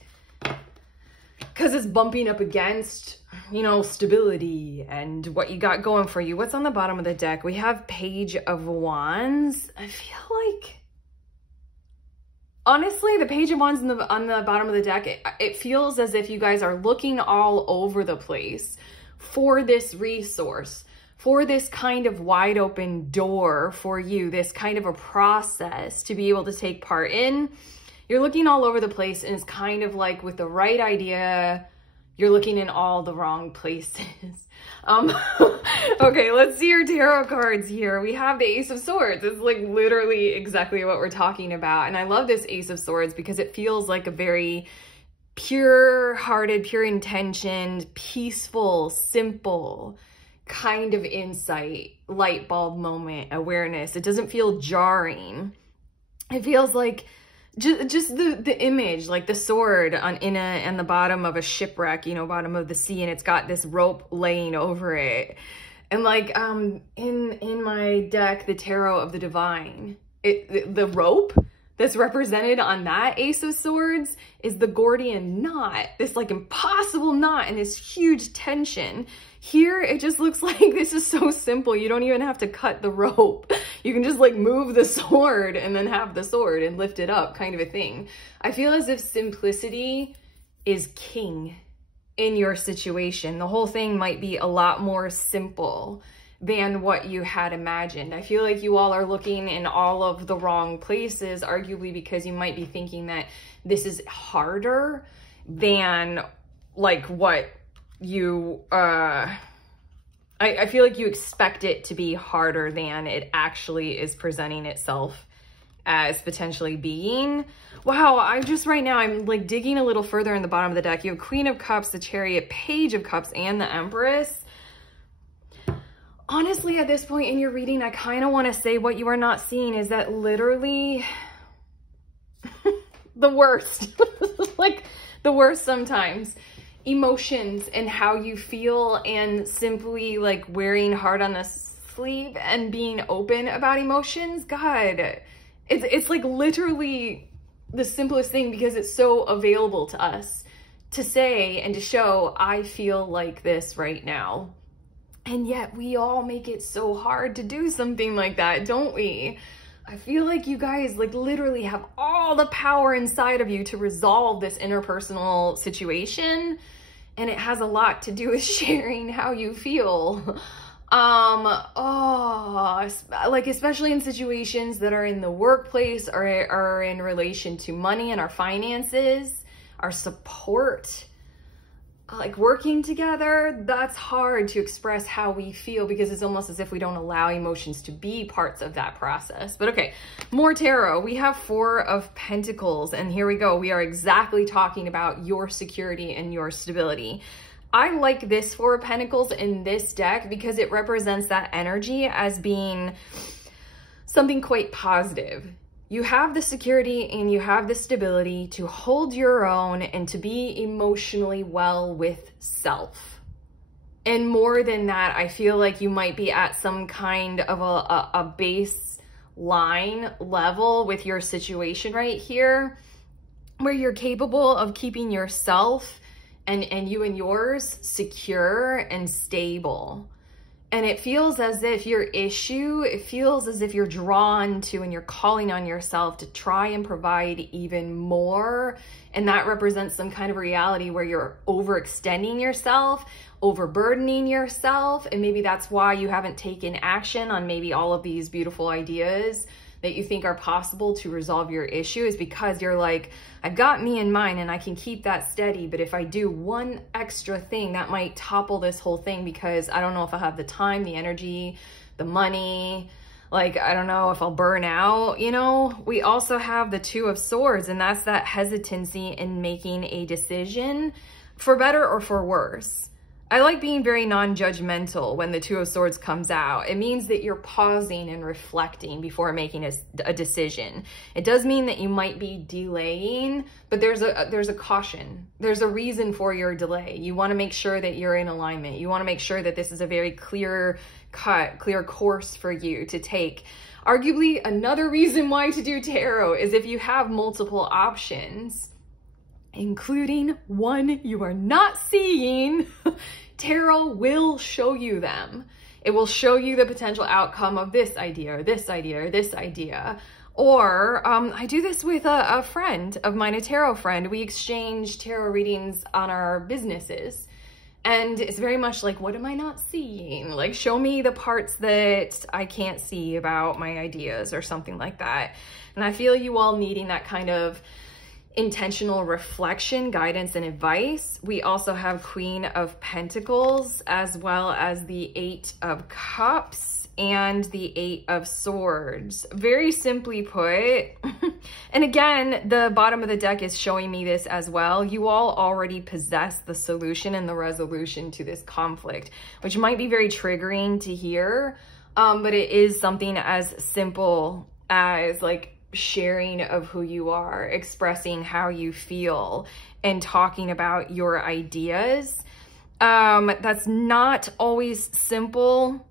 because it's bumping up against, you know, stability and what you got going for you. What's on the bottom of the deck? We have Page of Wands. I feel like, honestly, the Page of Wands on the bottom of the deck, it feels as if you guys are looking all over the place for this resource, for this kind of wide open door for you, this kind of a process to be able to take part in. You're looking all over the place, and it's kind of like with the right idea, you're looking in all the wrong places. Okay, let's see your tarot cards here. We have the Ace of Swords. It's like literally exactly what we're talking about. And I love this Ace of Swords because it feels like a very pure-hearted, pure-intentioned, peaceful, simple kind of insight, light bulb moment, awareness. It doesn't feel jarring. It feels like just the image, like the sword on the bottom of a shipwreck, you know, bottom of the sea, and it's got this rope laying over it. And like in my deck, the Tarot of the Divine, the rope that's represented on that Ace of Swords is the Gordian knot, this like impossible knot and this huge tension. Here, it just looks like this is so simple. You don't even have to cut the rope. You can just like move the sword and then have the sword and lift it up, kind of a thing. I feel as if simplicity is king in your situation. The whole thing might be a lot more simple than what you had imagined. I feel like you all are looking in all of the wrong places, arguably because you might be thinking that this is harder than like what you, I feel like you expect it to be harder than it actually is presenting itself as potentially being. Wow, right now, I'm like digging a little further in the bottom of the deck. You have Queen of Cups, the Chariot, Page of Cups, and the Empress. Honestly, at this point in your reading, I kind of want to say what you are not seeing is that literally the worst, like the worst sometimes. Emotions and how you feel, and simply like wearing heart on the sleeve and being open about emotions. God, it's like literally the simplest thing because it's so available to us to say and to show, I feel like this right now. And yet we all make it so hard to do something like that, don't we? I feel like you guys like literally have all the power inside of you to resolve this interpersonal situation. And it has a lot to do with sharing how you feel. Like especially in situations that are in the workplace or are in relation to money and our finances, our support, like working together, that's hard to express how we feel because it's almost as if we don't allow emotions to be parts of that process. But okay, more tarot. We have Four of Pentacles, and here we go. We are exactly talking about your security and your stability. I like this Four of Pentacles in this deck because it represents that energy as being something quite positive. You have the security and you have the stability to hold your own and to be emotionally well with self. And more than that, I feel like you might be at some kind of a base line level with your situation right here, where you're capable of keeping yourself and you and yours secure and stable. And it feels as if your issue, it feels as if you're drawn to and you're calling on yourself to try and provide even more. And that represents some kind of reality where you're overextending yourself, overburdening yourself. And maybe that's why you haven't taken action on maybe all of these beautiful ideas that you think are possible to resolve your issue, is because you're like, I've got me in mind and I can keep that steady, but if I do one extra thing, that might topple this whole thing, because I don't know if I have the time, the energy, the money, like, I don't know if I'll burn out, you know? We also have the Two of Swords, and that's that hesitancy in making a decision, for better or for worse. I like being very non-judgmental when the Two of Swords comes out. It means that you're pausing and reflecting before making a decision. It does mean that you might be delaying, but there's a caution. There's a reason for your delay. You want to make sure that you're in alignment. You want to make sure that this is a very clear course for you to take. Arguably, another reason why to do tarot is if you have multiple options, including one you are not seeing, tarot will show you them. It will show you the potential outcome of this idea, or this idea, or this idea. Or I do this with a friend of mine, a tarot friend. We exchange tarot readings on our businesses. And it's very much like, what am I not seeing? Like, show me the parts that I can't see about my ideas, or something like that. And I feel you all needing that kind of intentional reflection, guidance, and advice. We also have Queen of Pentacles, as well as the Eight of Cups and the Eight of Swords. Very simply put, and again, the bottom of the deck is showing me this as well. You all already possess the solution and the resolution to this conflict, which might be very triggering to hear, but it is something as simple as like sharing of who you are, expressing how you feel, and talking about your ideas. That's not always simple.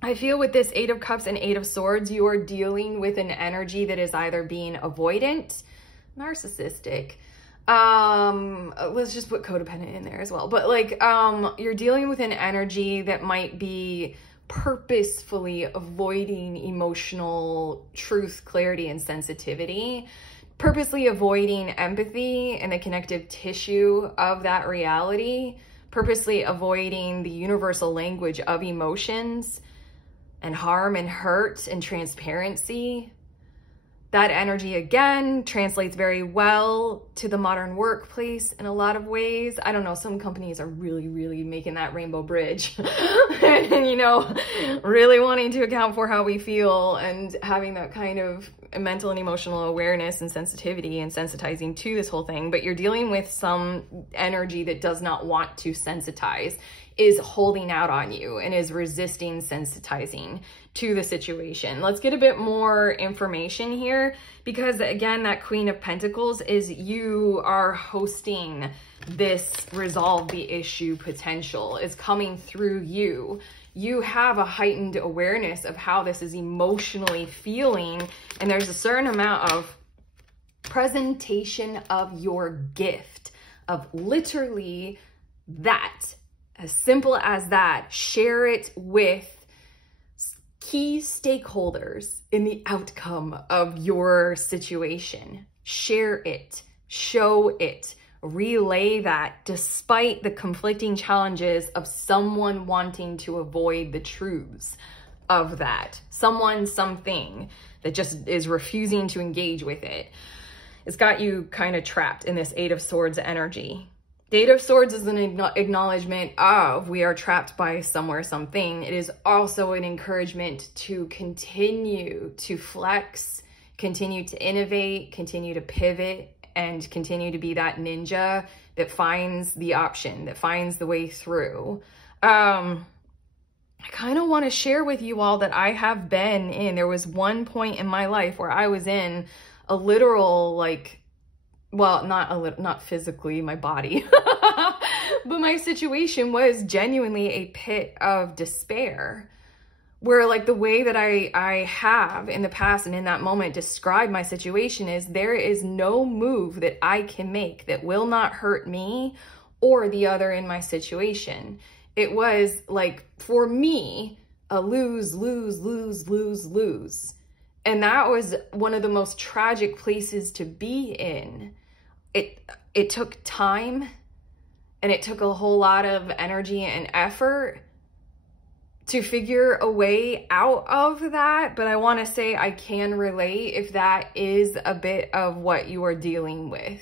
I feel with this Eight of Cups and Eight of Swords, you are dealing with an energy that is either being avoidant, narcissistic, let's just put codependent in there as well, but like, you're dealing with an energy that might be purposefully avoiding emotional truth, clarity, and sensitivity, purposely avoiding empathy and the connective tissue of that reality, purposely avoiding the universal language of emotions and harm and hurt and transparency. That energy, again, translates very well to the modern workplace in a lot of ways. I don't know, some companies are really, really making that rainbow bridge and, you know, really wanting to account for how we feel and having that kind of mental and emotional awareness and sensitivity and sensitizing to this whole thing. But you're dealing with some energy that does not want to sensitize, is holding out on you, and is resisting sensitizing to the situation. Let's get a bit more information here, because again, that Queen of Pentacles is you are hosting this resolve the issue potential. Is coming through you. You have a heightened awareness of how this is emotionally feeling, and there's a certain amount of presentation of your gift, of literally that. As simple as that. Share it with key stakeholders in the outcome of your situation. Share it, show it, relay that, despite the conflicting challenges of someone wanting to avoid the truths of that. Someone, something that just is refusing to engage with it. It's got you kind of trapped in this Eight of Swords energy. The Eight of Swords is an acknowledgement of we are trapped by somewhere, something. It is also an encouragement to continue to flex, continue to innovate, continue to pivot, and continue to be that ninja that finds the option, that finds the way through. I kind of want to share with you all that I have been in. There was one point in my life where I was in a literal, like, well, not physically, my body, but my situation was genuinely a pit of despair, Where like the way that I have in the past and in that moment described my situation is there is no move that I can make that will not hurt me or the other in my situation. It was like, for me, a lose, lose, lose, lose, lose. And that was one of the most tragic places to be in. It took time and it took a whole lot of energy and effort to figure a way out of that. But I want to say I can relate if that is a bit of what you are dealing with.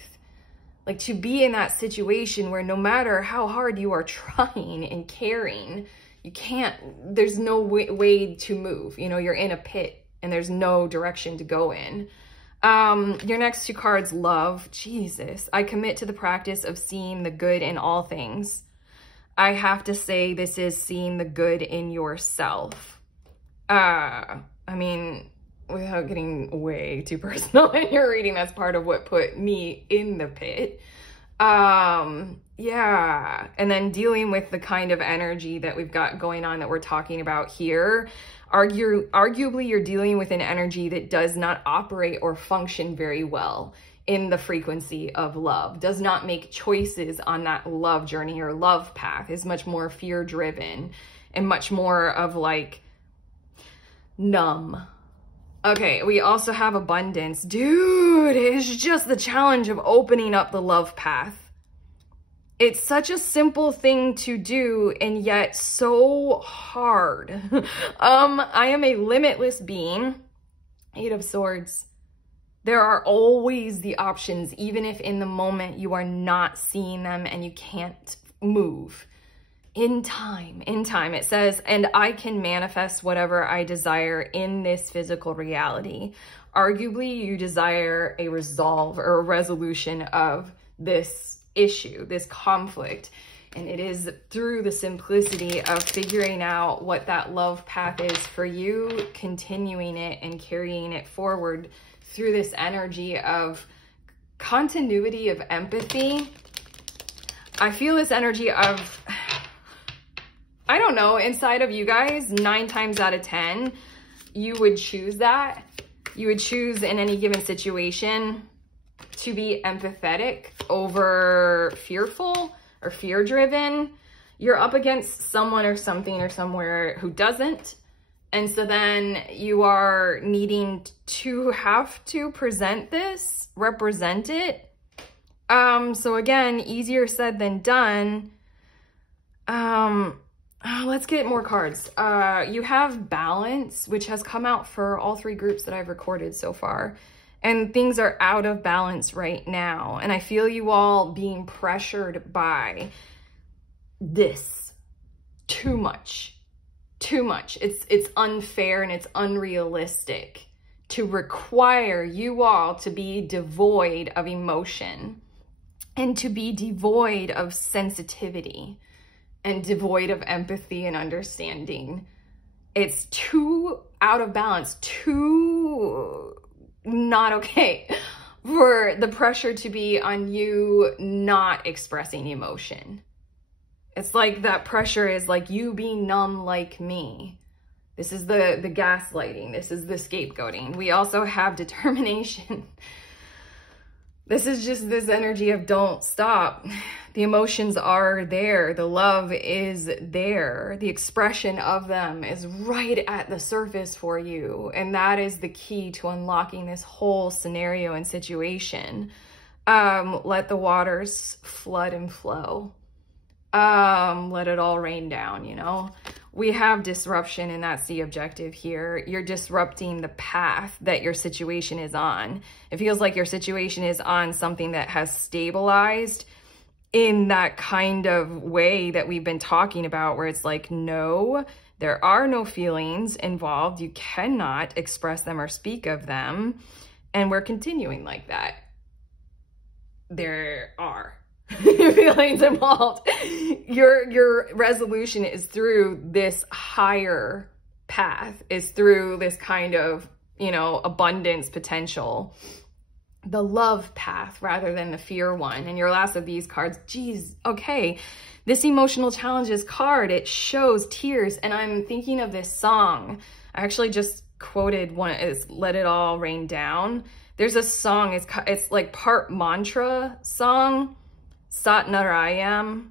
Like, to be in that situation where no matter how hard you are trying and caring, you can't, there's no way to move. You know, you're in a pit and there's no direction to go in. Your next two cards, love. Jesus, I commit to the practice of seeing the good in all things. I have to say this is seeing the good in yourself. I mean, without getting way too personal in your reading, that's part of what put me in the pit. Yeah. And then dealing with the kind of energy that we've got going on that we're talking about here. Arguably, you're dealing with an energy that does not operate or function very well in the frequency of love, does not make choices on that love journey or love path, is much more fear-driven and much more of like numb. Okay, we also have abundance. Dude, it's just the challenge of opening up the love path. It's such a simple thing to do and yet so hard. I am a limitless being. 8 of Swords. There are always the options, even if in the moment you are not seeing them and you can't move. In time, it says, and I can manifest whatever I desire in this physical reality. Arguably, you desire a resolve or a resolution of this issue, this conflict. And it is through the simplicity of figuring out what that love path is for you, continuing it and carrying it forward through this energy of continuity of empathy. I feel this energy of, I don't know, inside of you guys, 9 times out of 10, you would choose that. You would choose in any given situation to be empathetic over fearful or fear-driven. You're up against someone or something or somewhere who doesn't. And so then you are needing to have to present this, represent it. So again, easier said than done. Let's get more cards. You have balance, which has come out for all 3 groups that I've recorded so far. And things are out of balance right now. And I feel you all being pressured by this too much. Too much. It's unfair and it's unrealistic to require you all to be devoid of emotion and to be devoid of sensitivity and devoid of empathy and understanding. It's too out of balance, too not okay for the pressure to be on you not expressing emotion. It's like that pressure is like you being numb like me. This is the gaslighting. This is the scapegoating. We also have determination. This is just this energy of don't stop. The emotions are there. The love is there. The expression of them is right at the surface for you. And that is the key to unlocking this whole scenario and situation. Let the waters flood and flow. Let it all rain down, you know? We have disruption, and that's the objective here. You're disrupting the path that your situation is on. It feels like your situation is on something that has stabilized in that kind of way that we've been talking about, where it's like, no, there are no feelings involved. You cannot express them or speak of them. And we're continuing like that. There are feelings involved. Your resolution is through this higher path, is through this kind of, you know, abundance potential, the love path rather than the fear one. And your last of these cards, geez, okay, This emotional challenges card, it shows tears. And I'm thinking of this song. I actually just quoted one, is Let It All Rain Down. There's a song, it's like part mantra song. Sat Narayam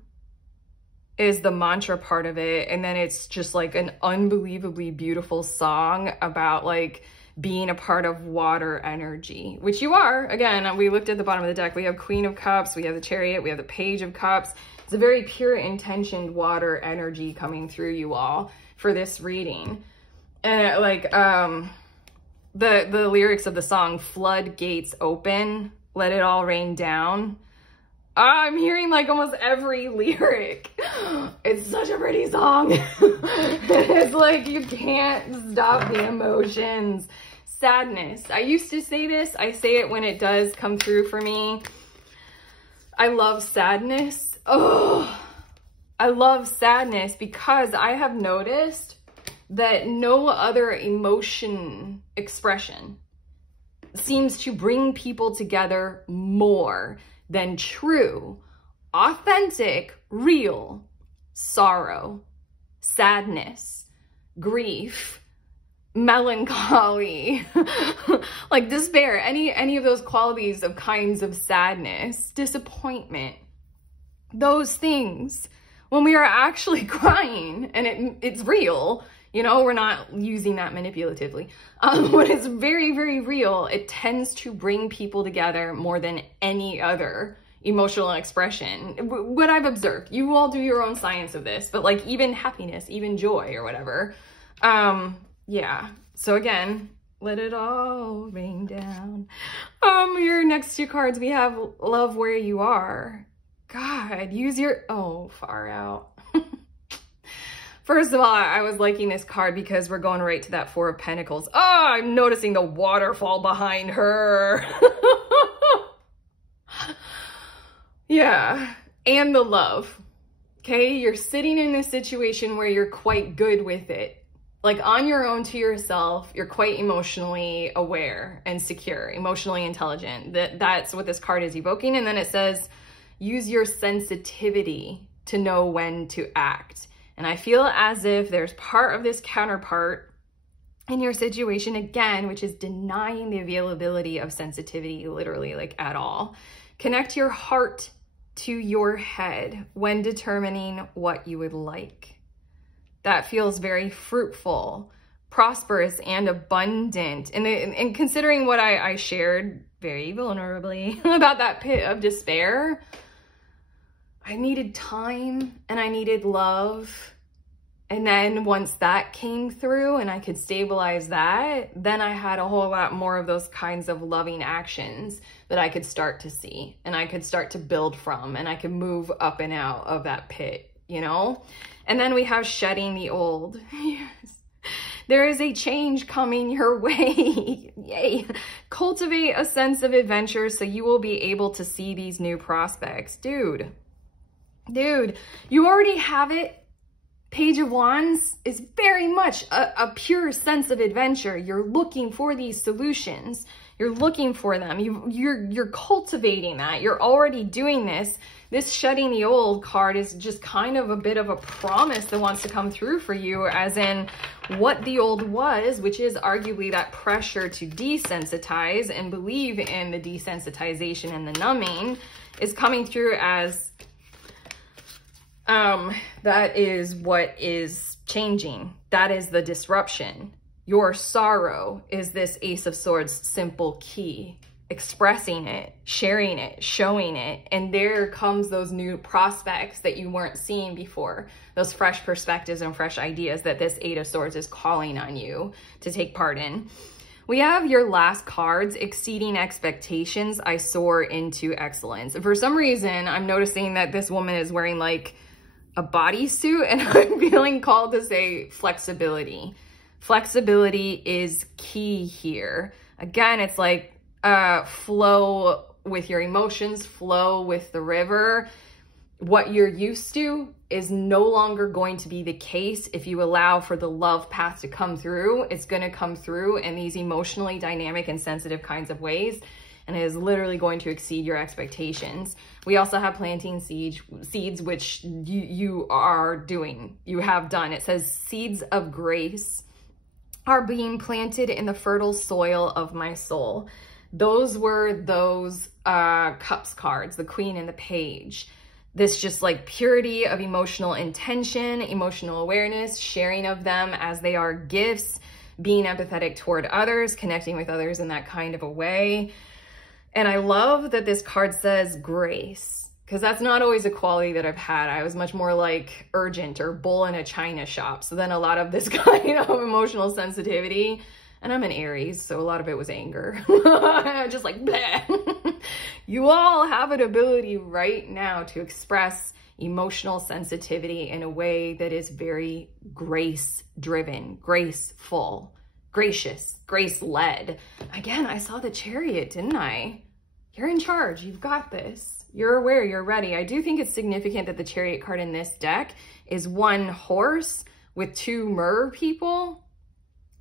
is the mantra part of it. And then it's just like an unbelievably beautiful song about like being a part of water energy, which you are. Again, we looked at the bottom of the deck. We have Queen of Cups, we have the Chariot, we have the Page of Cups. It's a very pure intentioned water energy coming through you all for this reading. And like the lyrics of the song, floodgates open, let it all rain down. I'm hearing like almost every lyric. It's such a pretty song. It's like you can't stop the emotions. Sadness. I used to say this. I say it when it does come through for me. I love sadness. Oh, I love sadness because I have noticed that no other emotion expression seems to bring people together more than true, authentic, real sorrow, sadness, grief, melancholy, like despair, any of those qualities of kinds of sadness, disappointment, those things. When we are actually crying and it's real, you know, we're not using that manipulatively. When it's very, very real, it tends to bring people together more than any other emotional expression. What I've observed, you all do your own science of this, but like even happiness, even joy or whatever. Yeah. So again, let it all rain down. Your next two cards, we have Love Where You Are. God, use your, oh, far out. First of all, I was liking this card because we're going right to that Four of Pentacles. Oh, I'm noticing the waterfall behind her. Yeah, and the love. Okay, you're sitting in a situation where you're quite good with it. Like on your own to yourself, you're quite emotionally aware and secure, emotionally intelligent. That's what this card is evoking. And then it says, use your sensitivity to know when to act. And I feel as if there's part of this counterpart in your situation again, which is denying the availability of sensitivity, literally like at all. Connect your heart to your head when determining what you would like. That feels very fruitful, prosperous, and abundant. And considering what I shared very vulnerably about that pit of despair, I needed time and I needed love. And then once that came through and I could stabilize that, then I had a whole lot more of those kinds of loving actions that I could start to see and I could start to build from, and I could move up and out of that pit, you know? And then we have shedding the old. Yes. There is a change coming your way. Yay. Cultivate a sense of adventure so you will be able to see these new prospects. Dude, you already have it. Page of Wands is very much a pure sense of adventure. You're looking for these solutions. You're looking for them. You're cultivating that. You're already doing this. This shedding the old card is just kind of a bit of a promise that wants to come through for you, as in what the old was, which is arguably that pressure to desensitize and believe in the desensitization and the numbing, is coming through as that is what is changing. That is the disruption. Your sorrow is this Ace of Swords simple key, expressing it, sharing it, showing it. And there comes those new prospects that you weren't seeing before, those fresh perspectives and fresh ideas that this Eight of Swords is calling on you to take part in. We have your last cards, exceeding expectations. I soar into excellence. For some reason, I'm noticing that this woman is wearing like a bodysuit, and I'm feeling called to say flexibility. Flexibility is key here. Again, it's like flow with your emotions, flow with the river. What you're used to is no longer going to be the case if you allow for the love path to come through. It's going to come through in these emotionally dynamic and sensitive kinds of ways. and it is literally going to exceed your expectations. We also have planting seeds, which you are doing, you have done. It says seeds of grace are being planted in the fertile soil of my soul. Those were those cups cards, the queen and the page. This just like purity of emotional intention, emotional awareness, sharing of them as they are gifts, being empathetic toward others, connecting with others in that kind of a way. And I love that this card says grace, because that's not always a quality that I've had. I was much more like urgent or bull in a china shop. So then a lot of this kind of emotional sensitivity, and I'm an Aries, so a lot of it was anger. Just like, bleh. You all have an ability right now to express emotional sensitivity in a way that is very grace-driven, graceful, gracious, grace-led. Again, I saw the Chariot, didn't I? You're in charge. You've got this. You're aware. You're ready. I do think it's significant that the Chariot card in this deck is one horse with two mer people.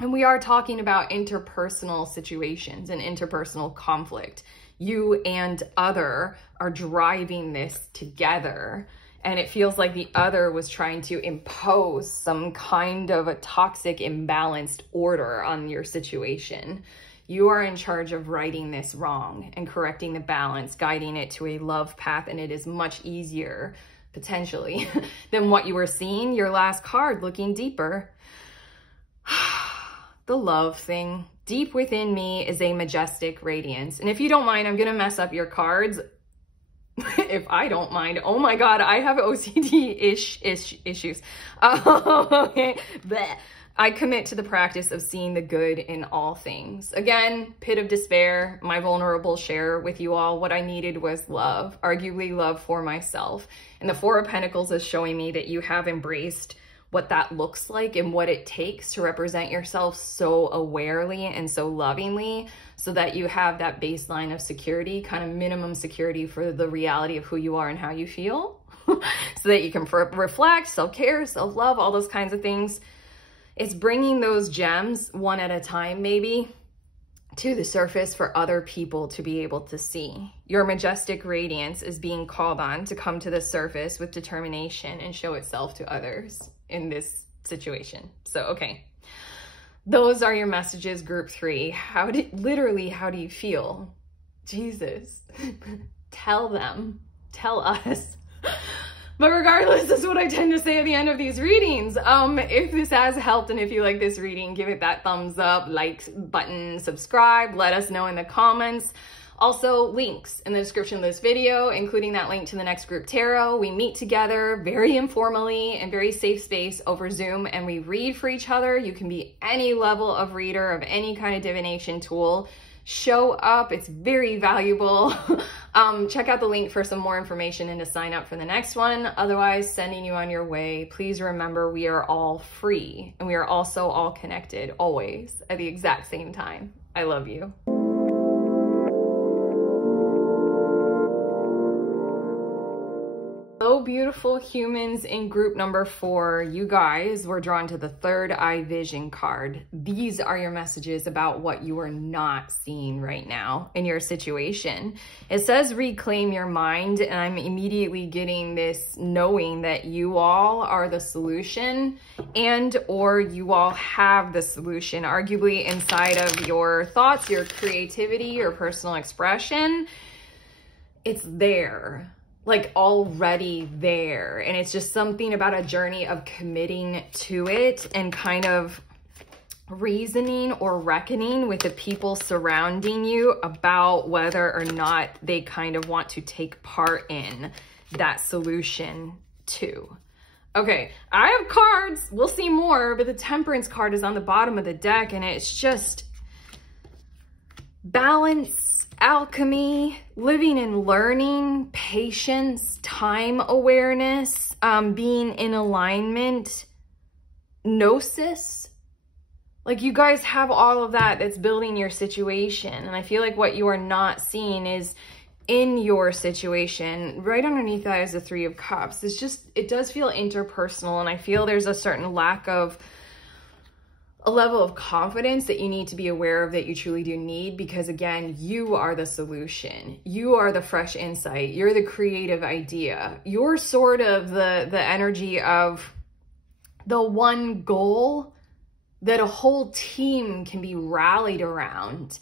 And we are talking about interpersonal situations and interpersonal conflict. You and other are driving this together. And it feels like the other was trying to impose some kind of a toxic, imbalanced order on your situation. You are in charge of righting this wrong and correcting the balance, guiding it to a love path. And it is much easier, potentially, than what you were seeing. Your last card, looking deeper. The love thing. Deep within me is a majestic radiance. And if you don't mind, I'm going to mess up your cards. If I don't mind. Oh my God, I have OCD-ish issues. Okay. Bleh. I commit to the practice of seeing the good in all things. Again, pit of despair, my vulnerable share with you all. What I needed was love, arguably love for myself. And the Four of Pentacles is showing me that you have embraced what that looks like and what it takes to represent yourself so awarely and so lovingly, so that you have that baseline of security, kind of minimum security for the reality of who you are and how you feel, so that you can reflect, self-care, self-love, all those kinds of things. It's bringing those gems one at a time, maybe, to the surface for other people to be able to see. Your majestic radiance is being called on to come to the surface with determination and show itself to others in this situation. So, okay. Those are your messages, group 3. Literally, how do you feel? Jesus. Tell them. Tell us. But regardless, this is what I tend to say at the end of these readings. If this has helped and if you like this reading, give it that thumbs up, like button, subscribe, let us know in the comments. Also, links in the description of this video, including that link to the next group tarot. We meet together very informally in very safe space over Zoom, and we read for each other. You can be any level of reader of any kind of divination tool. Show up. It's very valuable. Check out the link for some more information and to sign up for the next one. Otherwise, sending you on your way. Please remember, we are all free and we are also all connected always at the exact same time. I love you. Hello, beautiful humans in group number 4. You guys were drawn to the third eye vision card. These are your messages about what you are not seeing right now in your situation. It says reclaim your mind, and I'm immediately getting this knowing that you all are the solution, and or you all have the solution, arguably inside of your thoughts, your creativity, your personal expression. It's there. Like already there. And it's just something about a journey of committing to it and kind of reasoning or reckoning with the people surrounding you about whether or not they kind of want to take part in that solution too. Okay, I have cards. We'll see more, but the Temperance card is on the bottom of the deck, and it's just balance, alchemy, living and learning, patience, time awareness, being in alignment, gnosis. Like, you guys have all of that that's building your situation. And I feel like what you are not seeing is in your situation, right underneath that is the Three of Cups. It's just, it does feel interpersonal, and I feel there's a certain lack of a level of confidence that you need to be aware of that you truly do need, because again, you are the solution. You are the fresh insight. You're the creative idea. You're sort of the energy of the one goal that a whole team can be rallied around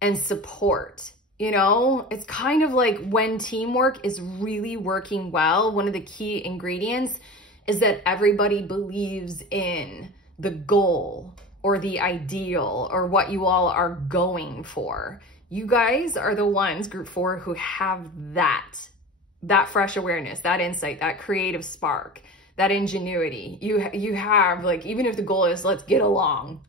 and support. You know, it's kind of like when teamwork is really working well, one of the key ingredients is that everybody believes in the goal or the ideal or what you all are going for. You guys are the ones, group 4, who have that fresh awareness, that insight, that creative spark, that ingenuity. You have, like, even if the goal is let's get along,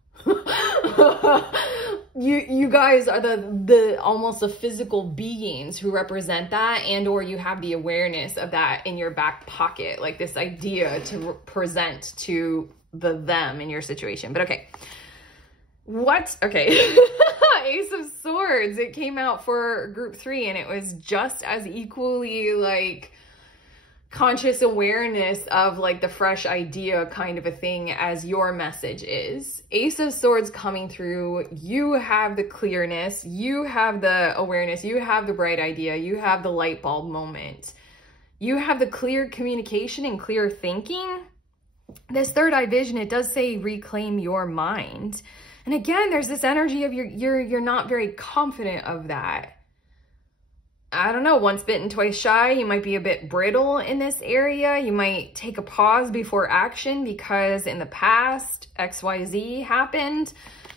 you guys are the almost the physical beings who represent that, and or you have the awareness of that in your back pocket, like this idea to present to them in your situation. But okay, Ace of Swords, it came out for group 3, and it was just as equally like conscious awareness of like the fresh idea kind of a thing as your message is. Ace of Swords coming through, you have the clearness, you have the awareness, you have the bright idea, you have the light bulb moment, you have the clear communication and clear thinking. This third eye vision, it does say reclaim your mind. And again, there's this energy of you're not very confident of that. I don't know, once bitten, twice shy. You might be a bit brittle in this area. You might take a pause before action because in the past, XYZ happened.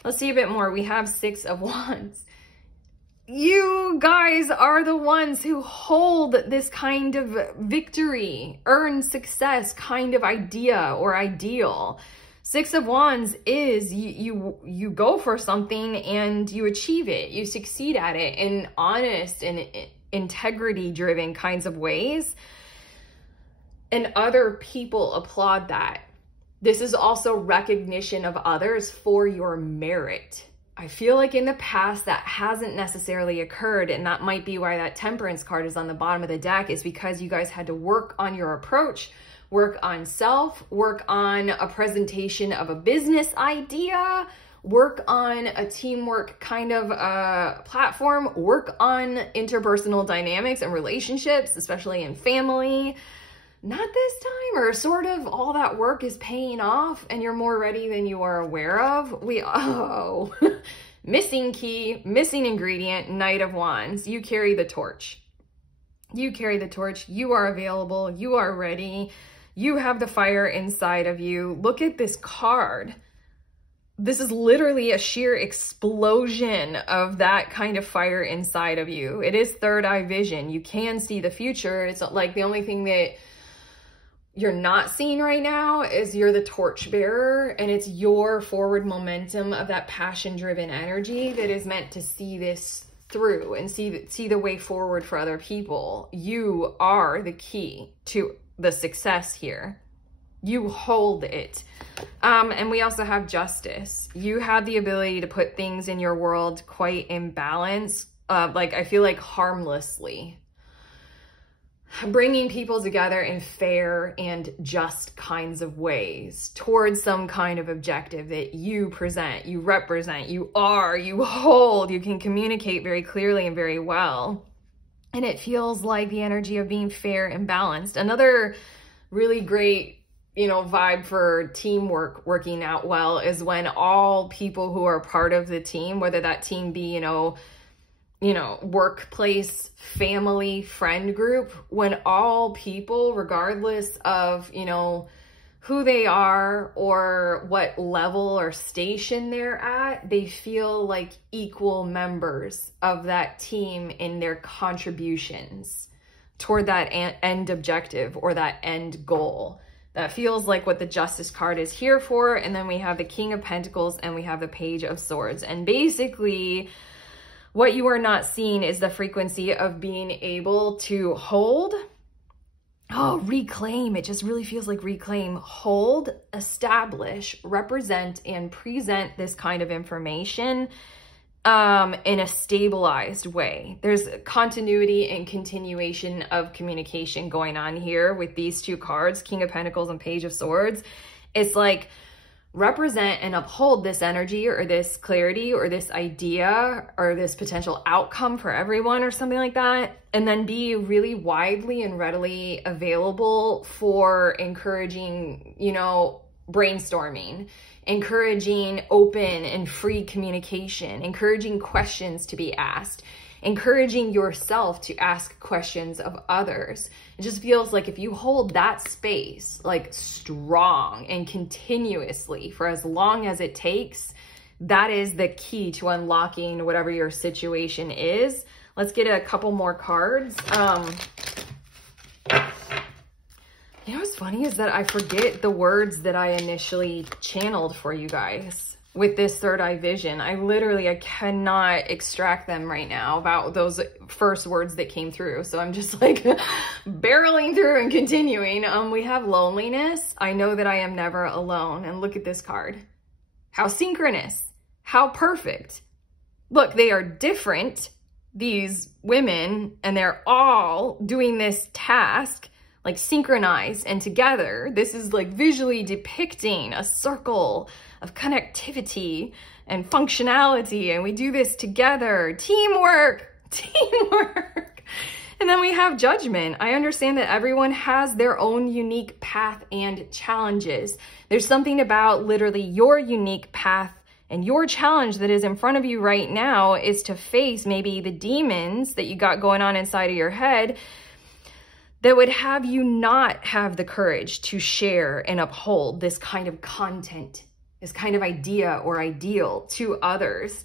Let's see a bit more. We have 6 of Wands. You guys are the ones who hold this kind of victory, earn success kind of idea or ideal. 6 of Wands is you go for something and you achieve it. You succeed at it in honest and integrity driven kinds of ways, and other people applaud that. This is also recognition of others for your merit. I feel like in the past that hasn't necessarily occurred, and that might be why that Temperance card is on the bottom of the deck, is because you guys had to work on your approach, work on self, work on a presentation of a business idea, work on a teamwork kind of platform, work on interpersonal dynamics and relationships, especially in family. Not this time, or sort of all that work is paying off and you're more ready than you are aware of. Missing key, missing ingredient, Knight of Wands. You carry the torch. You carry the torch. You are available. You are ready. You have the fire inside of you. Look at this card. This is literally a sheer explosion of that kind of fire inside of you. It is third eye vision. You can see the future. It's like the only thing that you're not seeing right now is you're the torch bearer, and it's your forward momentum of that passion driven energy that is meant to see this through and see the way forward for other people. You are the key to the success here. You hold it. And we also have Justice. You have the ability to put things in your world quite in balance, like I feel like harmlessly. Bringing people together in fair and just kinds of ways towards some kind of objective that you present, you represent, you hold, you can communicate very clearly and very well. And it feels like the energy of being fair and balanced. Another really great, vibe for teamwork working out well is when all people who are part of the team, whether that team be, workplace, family, friend group, when all people, regardless of, who they are or what level or station they're at, they feel like equal members of that team in their contributions toward that end objective or that end goal. That feels like what the Justice card is here for. And then we have the King of Pentacles and we have the Page of Swords. And basically, what you are not seeing is the frequency of being able to hold. Reclaim. It just really feels like reclaim, hold, establish, represent, and present this kind of information in a stabilized way. There's continuity and continuation of communication going on here with these two cards, King of Pentacles and Page of Swords. It's like represent and uphold this energy or this clarity or this idea or this potential outcome for everyone or something like that. And then be really widely and readily available for encouraging, you know, brainstorming, encouraging open and free communication, encouraging questions to be asked, encouraging yourself to ask questions of others. It just feels like if you hold that space like strong and continuously for as long as it takes, that is the key to unlocking whatever your situation is. Let's get a couple more cards. You know what's funny is that I forget the words that I initially channeled for you guys with this third eye vision. I cannot extract them right now about those first words that came through. So I'm just like barreling through and continuing. We have loneliness. I know that I am never alone. And look at this card. How synchronous, how perfect. Look, they are different, these women, and they're all doing this task like synchronized and together. This is like visually depicting a circle of connectivity and functionality, and we do this together. Teamwork, teamwork. And then we have judgment. I understand that everyone has their own unique path and challenges. There's something about literally your unique path and your challenge that is in front of you right now is to face maybe the demons that you got going on inside of your head that would have you not have the courage to share and uphold this kind of content, this kind of idea or ideal to others.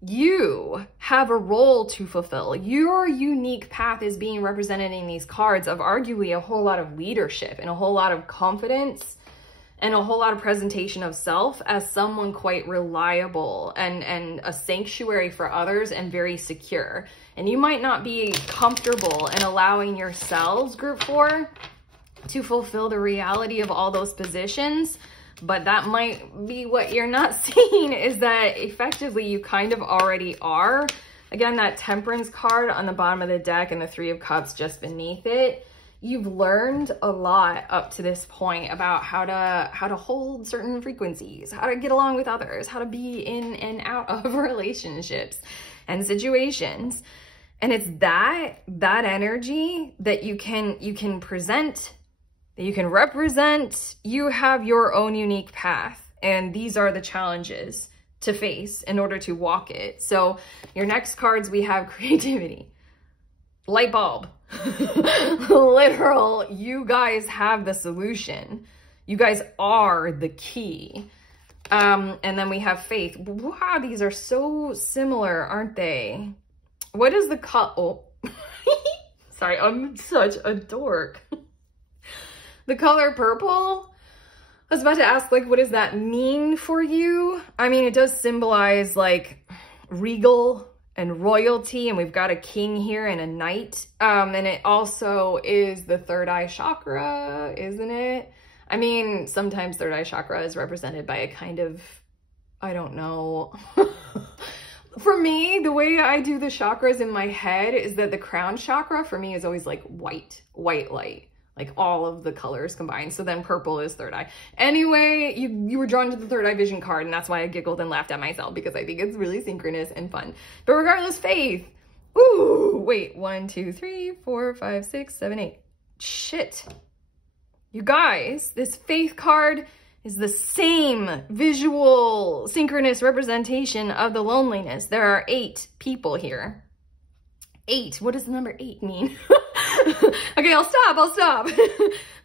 You have a role to fulfill. Your unique path is being represented in these cards of arguably a whole lot of leadership and a whole lot of confidence and a whole lot of presentation of self as someone quite reliable and a sanctuary for others and very secure. And you might not be comfortable in allowing yourselves, group 4, to fulfill the reality of all those positions, but that might be what you're not seeing, is that effectively you kind of already are. Again, that Temperance card on the bottom of the deck and the 3 of Cups just beneath it. You've learned a lot up to this point about how to hold certain frequencies, how to get along with others, how to be in and out of relationships and situations. And it's that energy that you can present, that you can represent. You have your own unique path, and these are the challenges to face in order to walk it. So your next cards, we have creativity, light bulb, literal. You guys have the solution. You guys are the key. And then we have faith. Wow, these are so similar, aren't they? What is the oh, sorry, I'm such a dork. The color purple, I was about to ask, like, what does that mean for you? I mean, it does symbolize like regal and royalty, and we've got a king here and a knight. And it also is the third eye chakra, isn't it? I mean, sometimes third eye chakra is represented by a kind of, I don't know. For me, the way I do the chakras in my head is that the crown chakra for me is always like white light, like all of the colors combined. So then purple is third eye. Anyway, you were drawn to the third eye vision card, and that's why I giggled and laughed at myself, because I think it's really synchronous and fun. But regardless, faith. Ooh, wait, 1, 2, 3, 4, 5, 6, 7, 8. Shit. You guys, this faith card is the same visual synchronous representation of the loneliness. There are 8 people here. 8. What does the number 8 mean? Okay, I'll stop.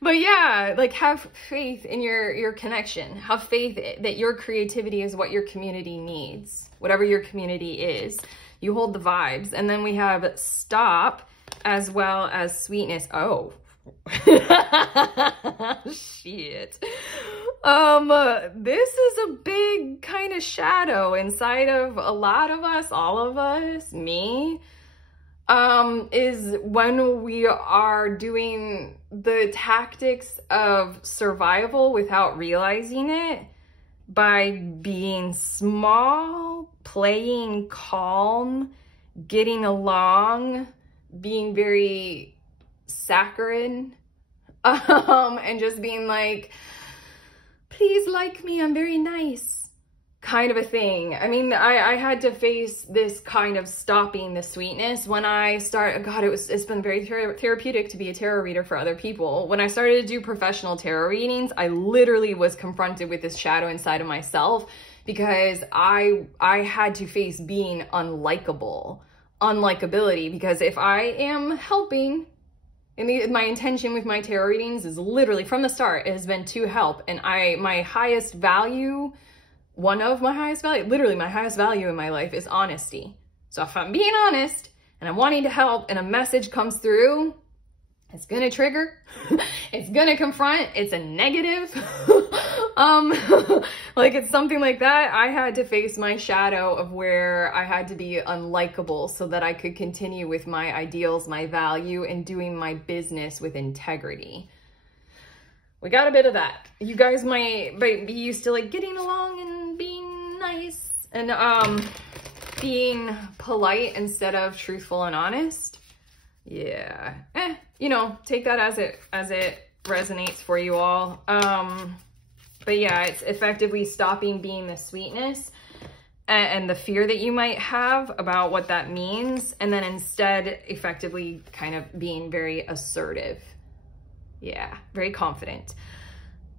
But yeah, like, have faith in your connection. Have faith that your creativity is what your community needs, whatever your community is. You hold the vibes. And then we have stop as well as sweetness. Oh, shit. This is a big kind of shadow inside of a lot of us, all of us, me. Is when we are doing the tactics of survival without realizing it, by being small, playing calm, getting along, being very saccharine, and just being like please like me, I'm very nice, kind of a thing. I mean, I had to face this kind of stopping the sweetness when I started. God, it's been very therapeutic to be a tarot reader for other people. When I started to do professional tarot readings, I literally was confronted with this shadow inside of myself, because I had to face being unlikability, because if I am helping, and my intention with my tarot readings is literally from the start, it has been to help. And my highest value, literally my highest value in my life is honesty. So if I'm being honest and I'm wanting to help and a message comes through, it's gonna trigger, it's gonna confront, it's a negative. Like it's something like that. I had to face my shadow of where I had to be unlikable so that I could continue with my ideals, my value, and doing my business with integrity. We got a bit of that. You guys might be used to like getting along and being nice and being polite instead of truthful and honest. Yeah, you know, take that as it resonates for you all. But yeah, it's effectively stopping being the sweetness and the fear that you might have about what that means, and then instead effectively kind of being very assertive. Yeah, very confident.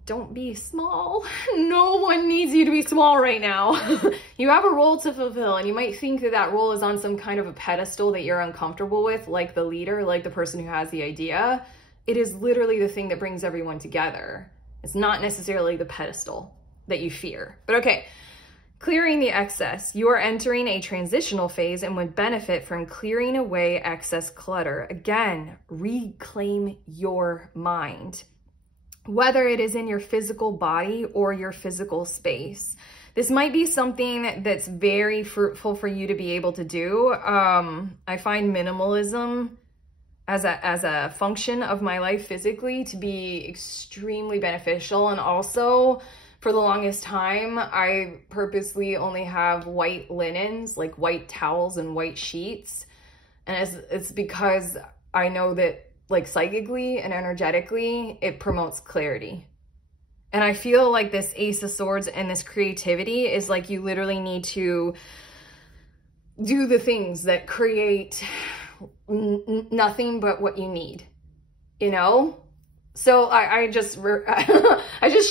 Don't be small. No one needs you to be small right now. You have a role to fulfill, and you might think that that role is on some kind of a pedestal that you're uncomfortable with, like the leader, like the person who has the idea. It is literally the thing that brings everyone together. It's not necessarily the pedestal that you fear. But okay, clearing the excess. You are entering a transitional phase and would benefit from clearing away excess clutter. Again, reclaim your mind, whether it is in your physical body or your physical space. This might be something that's very fruitful for you to be able to do. I find minimalism as a function of my life physically to be extremely beneficial. And also, for the longest time, I purposely only have white linens, like white towels and white sheets. And it's because I know that like psychically and energetically, it promotes clarity. And I feel like this Ace of Swords and this creativity is like you literally need to do the things that create nothing but what you need, you know? So I just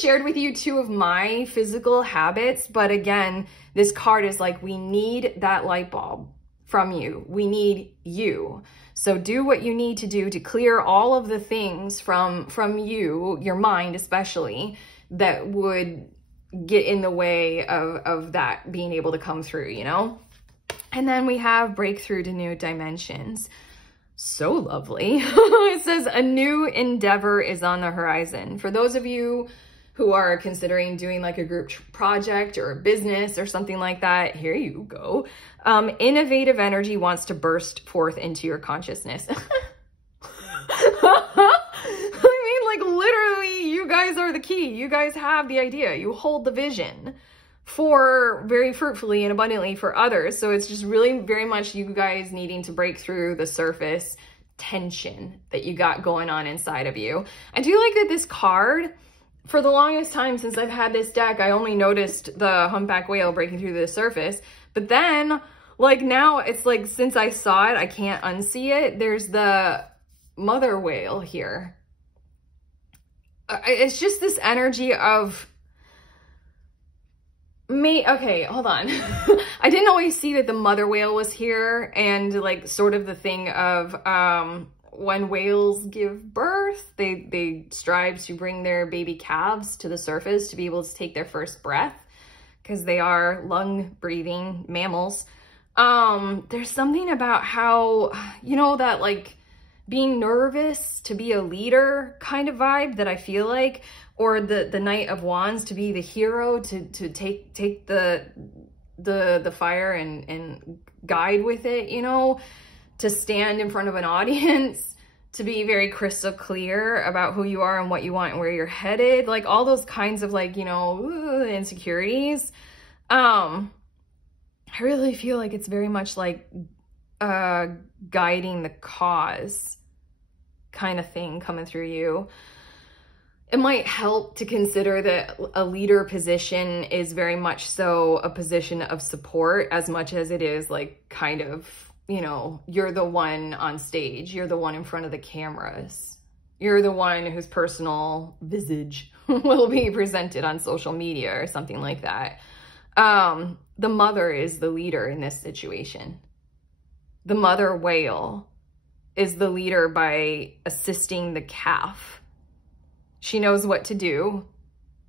shared with you 2 of my physical habits, but again, this card is like, we need that light bulb from you. We need you. So do what you need to do to clear all of the things from you, your mind especially, that would get in the way of that being able to come through, you know? And then we have breakthrough to new dimensions. So lovely. It says a new endeavor is on the horizon. For those of you who are considering doing like a group project or a business or something like that, here you go. Innovative energy wants to burst forth into your consciousness. I mean, like literally, you guys are the key. You guys have the idea. You hold the vision for very fruitfully and abundantly for others. So it's just really very much you guys needing to break through the surface tension that you got going on inside of you. I do like that this card, for the longest time since I've had this deck, I only noticed the humpback whale breaking through the surface. But then, like now, it's like since I saw it, I can't unsee it. There's the mother whale here. It's just this energy of me. Okay, hold on. I didn't always see that the mother whale was here, and like sort of the thing of when whales give birth, they strive to bring their baby calves to the surface to be able to take their first breath, because they are lung breathing mammals. There's something about how, you know, that like being nervous to be a leader kind of vibe that I feel like, or the Knight of Wands to be the hero, to take the fire and guide with it, you know, to stand in front of an audience, to be very crystal clear about who you are and what you want and where you're headed, like all those kinds of like, you know, insecurities. I really feel like it's very much like guiding the cause kind of thing coming through you. it might help to consider that a leader position is very much so a position of support as much as it is like kind of, you know, you're the one on stage, you're the one in front of the cameras, you're the one whose personal visage will be presented on social media or something like that. The mother is the leader in this situation. The mother whale is the leader by assisting the calf. She knows what to do.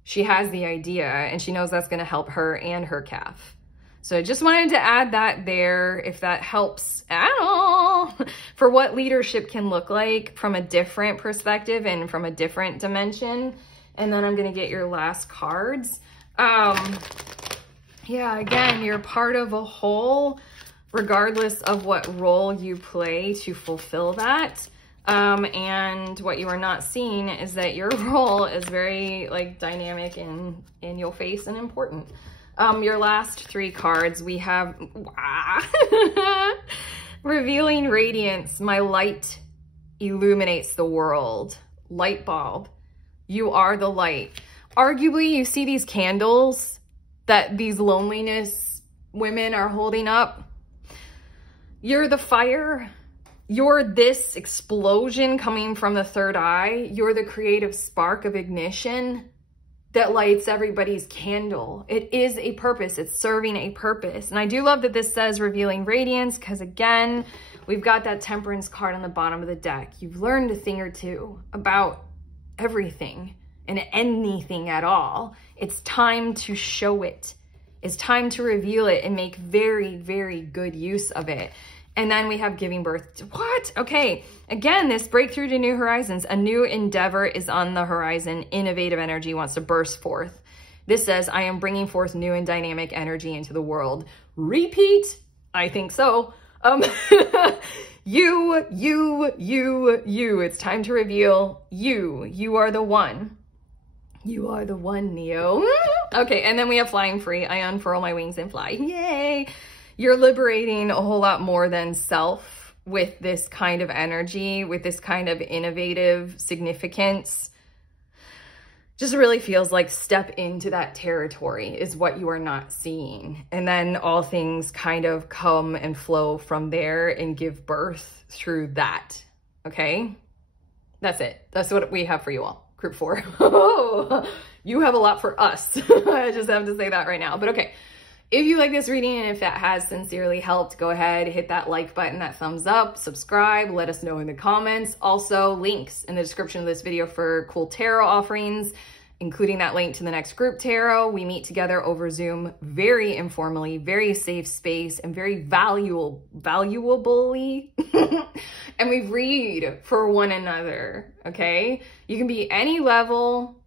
She has the idea and she knows that's going to help her and her calf. So I just wanted to add that there, if that helps at all, for what leadership can look like from a different perspective and from a different dimension. And then I'm going to get your last cards. Yeah, again, you're part of a whole, regardless of what role you play to fulfill that. And what you are not seeing is that your role is very like dynamic and in your face and important. Your last three cards, we have revealing radiance. My light illuminates the world. Light bulb. You are the light. Arguably, you see these candles that these loneliness women are holding up. You're the fire. You're this explosion coming from the third eye. You're the creative spark of ignition that lights everybody's candle. It is a purpose. It's serving a purpose. And I do love that this says revealing radiance because, again, we've got that temperance card on the bottom of the deck. You've learned a thing or two about everything and anything at all. It's time to show it. It's time to reveal it and make very, very good use of it. And then we have giving birth to what? Okay, again, this breakthrough to new horizons. A new endeavor is on the horizon. Innovative energy wants to burst forth. This says, I am bringing forth new and dynamic energy into the world. Repeat? I think so. You. It's time to reveal you. You are the one. You are the one, Neo. Okay, and then we have flying free. I unfurl my wings and fly. Yay! You're liberating a whole lot more than self with this kind of energy, with this kind of innovative significance. Just really feels like step into that territory is what you are not seeing. And then all things kind of come and flow from there and give birth through that. Okay? That's it. That's what we have for you all. Group 4. You have a lot for us. I just have to say that right now. But okay. If you like this reading and if that has sincerely helped, go ahead, hit that like button, that thumbs up, subscribe, let us know in the comments. Also, links in the description of this video for cool tarot offerings, including that link to the next group tarot. We meet together over Zoom very informally, very safe space, and very valuably. And we read for one another, okay? You can be any level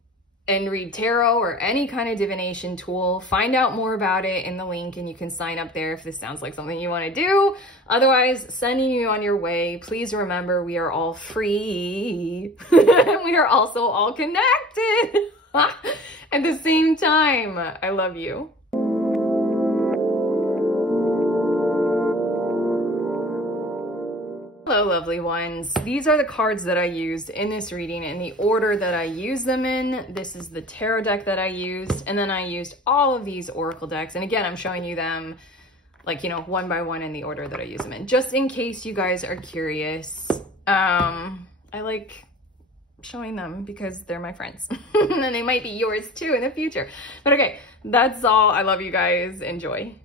and read tarot or any kind of divination tool. Find out more about it in the link and you can sign up there if this sounds like something you want to do. Otherwise, sending you on your way. Please remember we are all free. We are also all connected at the same time. I love you. Hello, lovely ones. These are the cards that I used in this reading in the order that I used them in. This is the tarot deck that I used, and then I used all of these oracle decks. And again, I'm showing you them like, you know, one by one in the order that I use them in, just in case you guys are curious. I like showing them because they're my friends and they might be yours too in the future. But okay, that's all. I love you guys. Enjoy.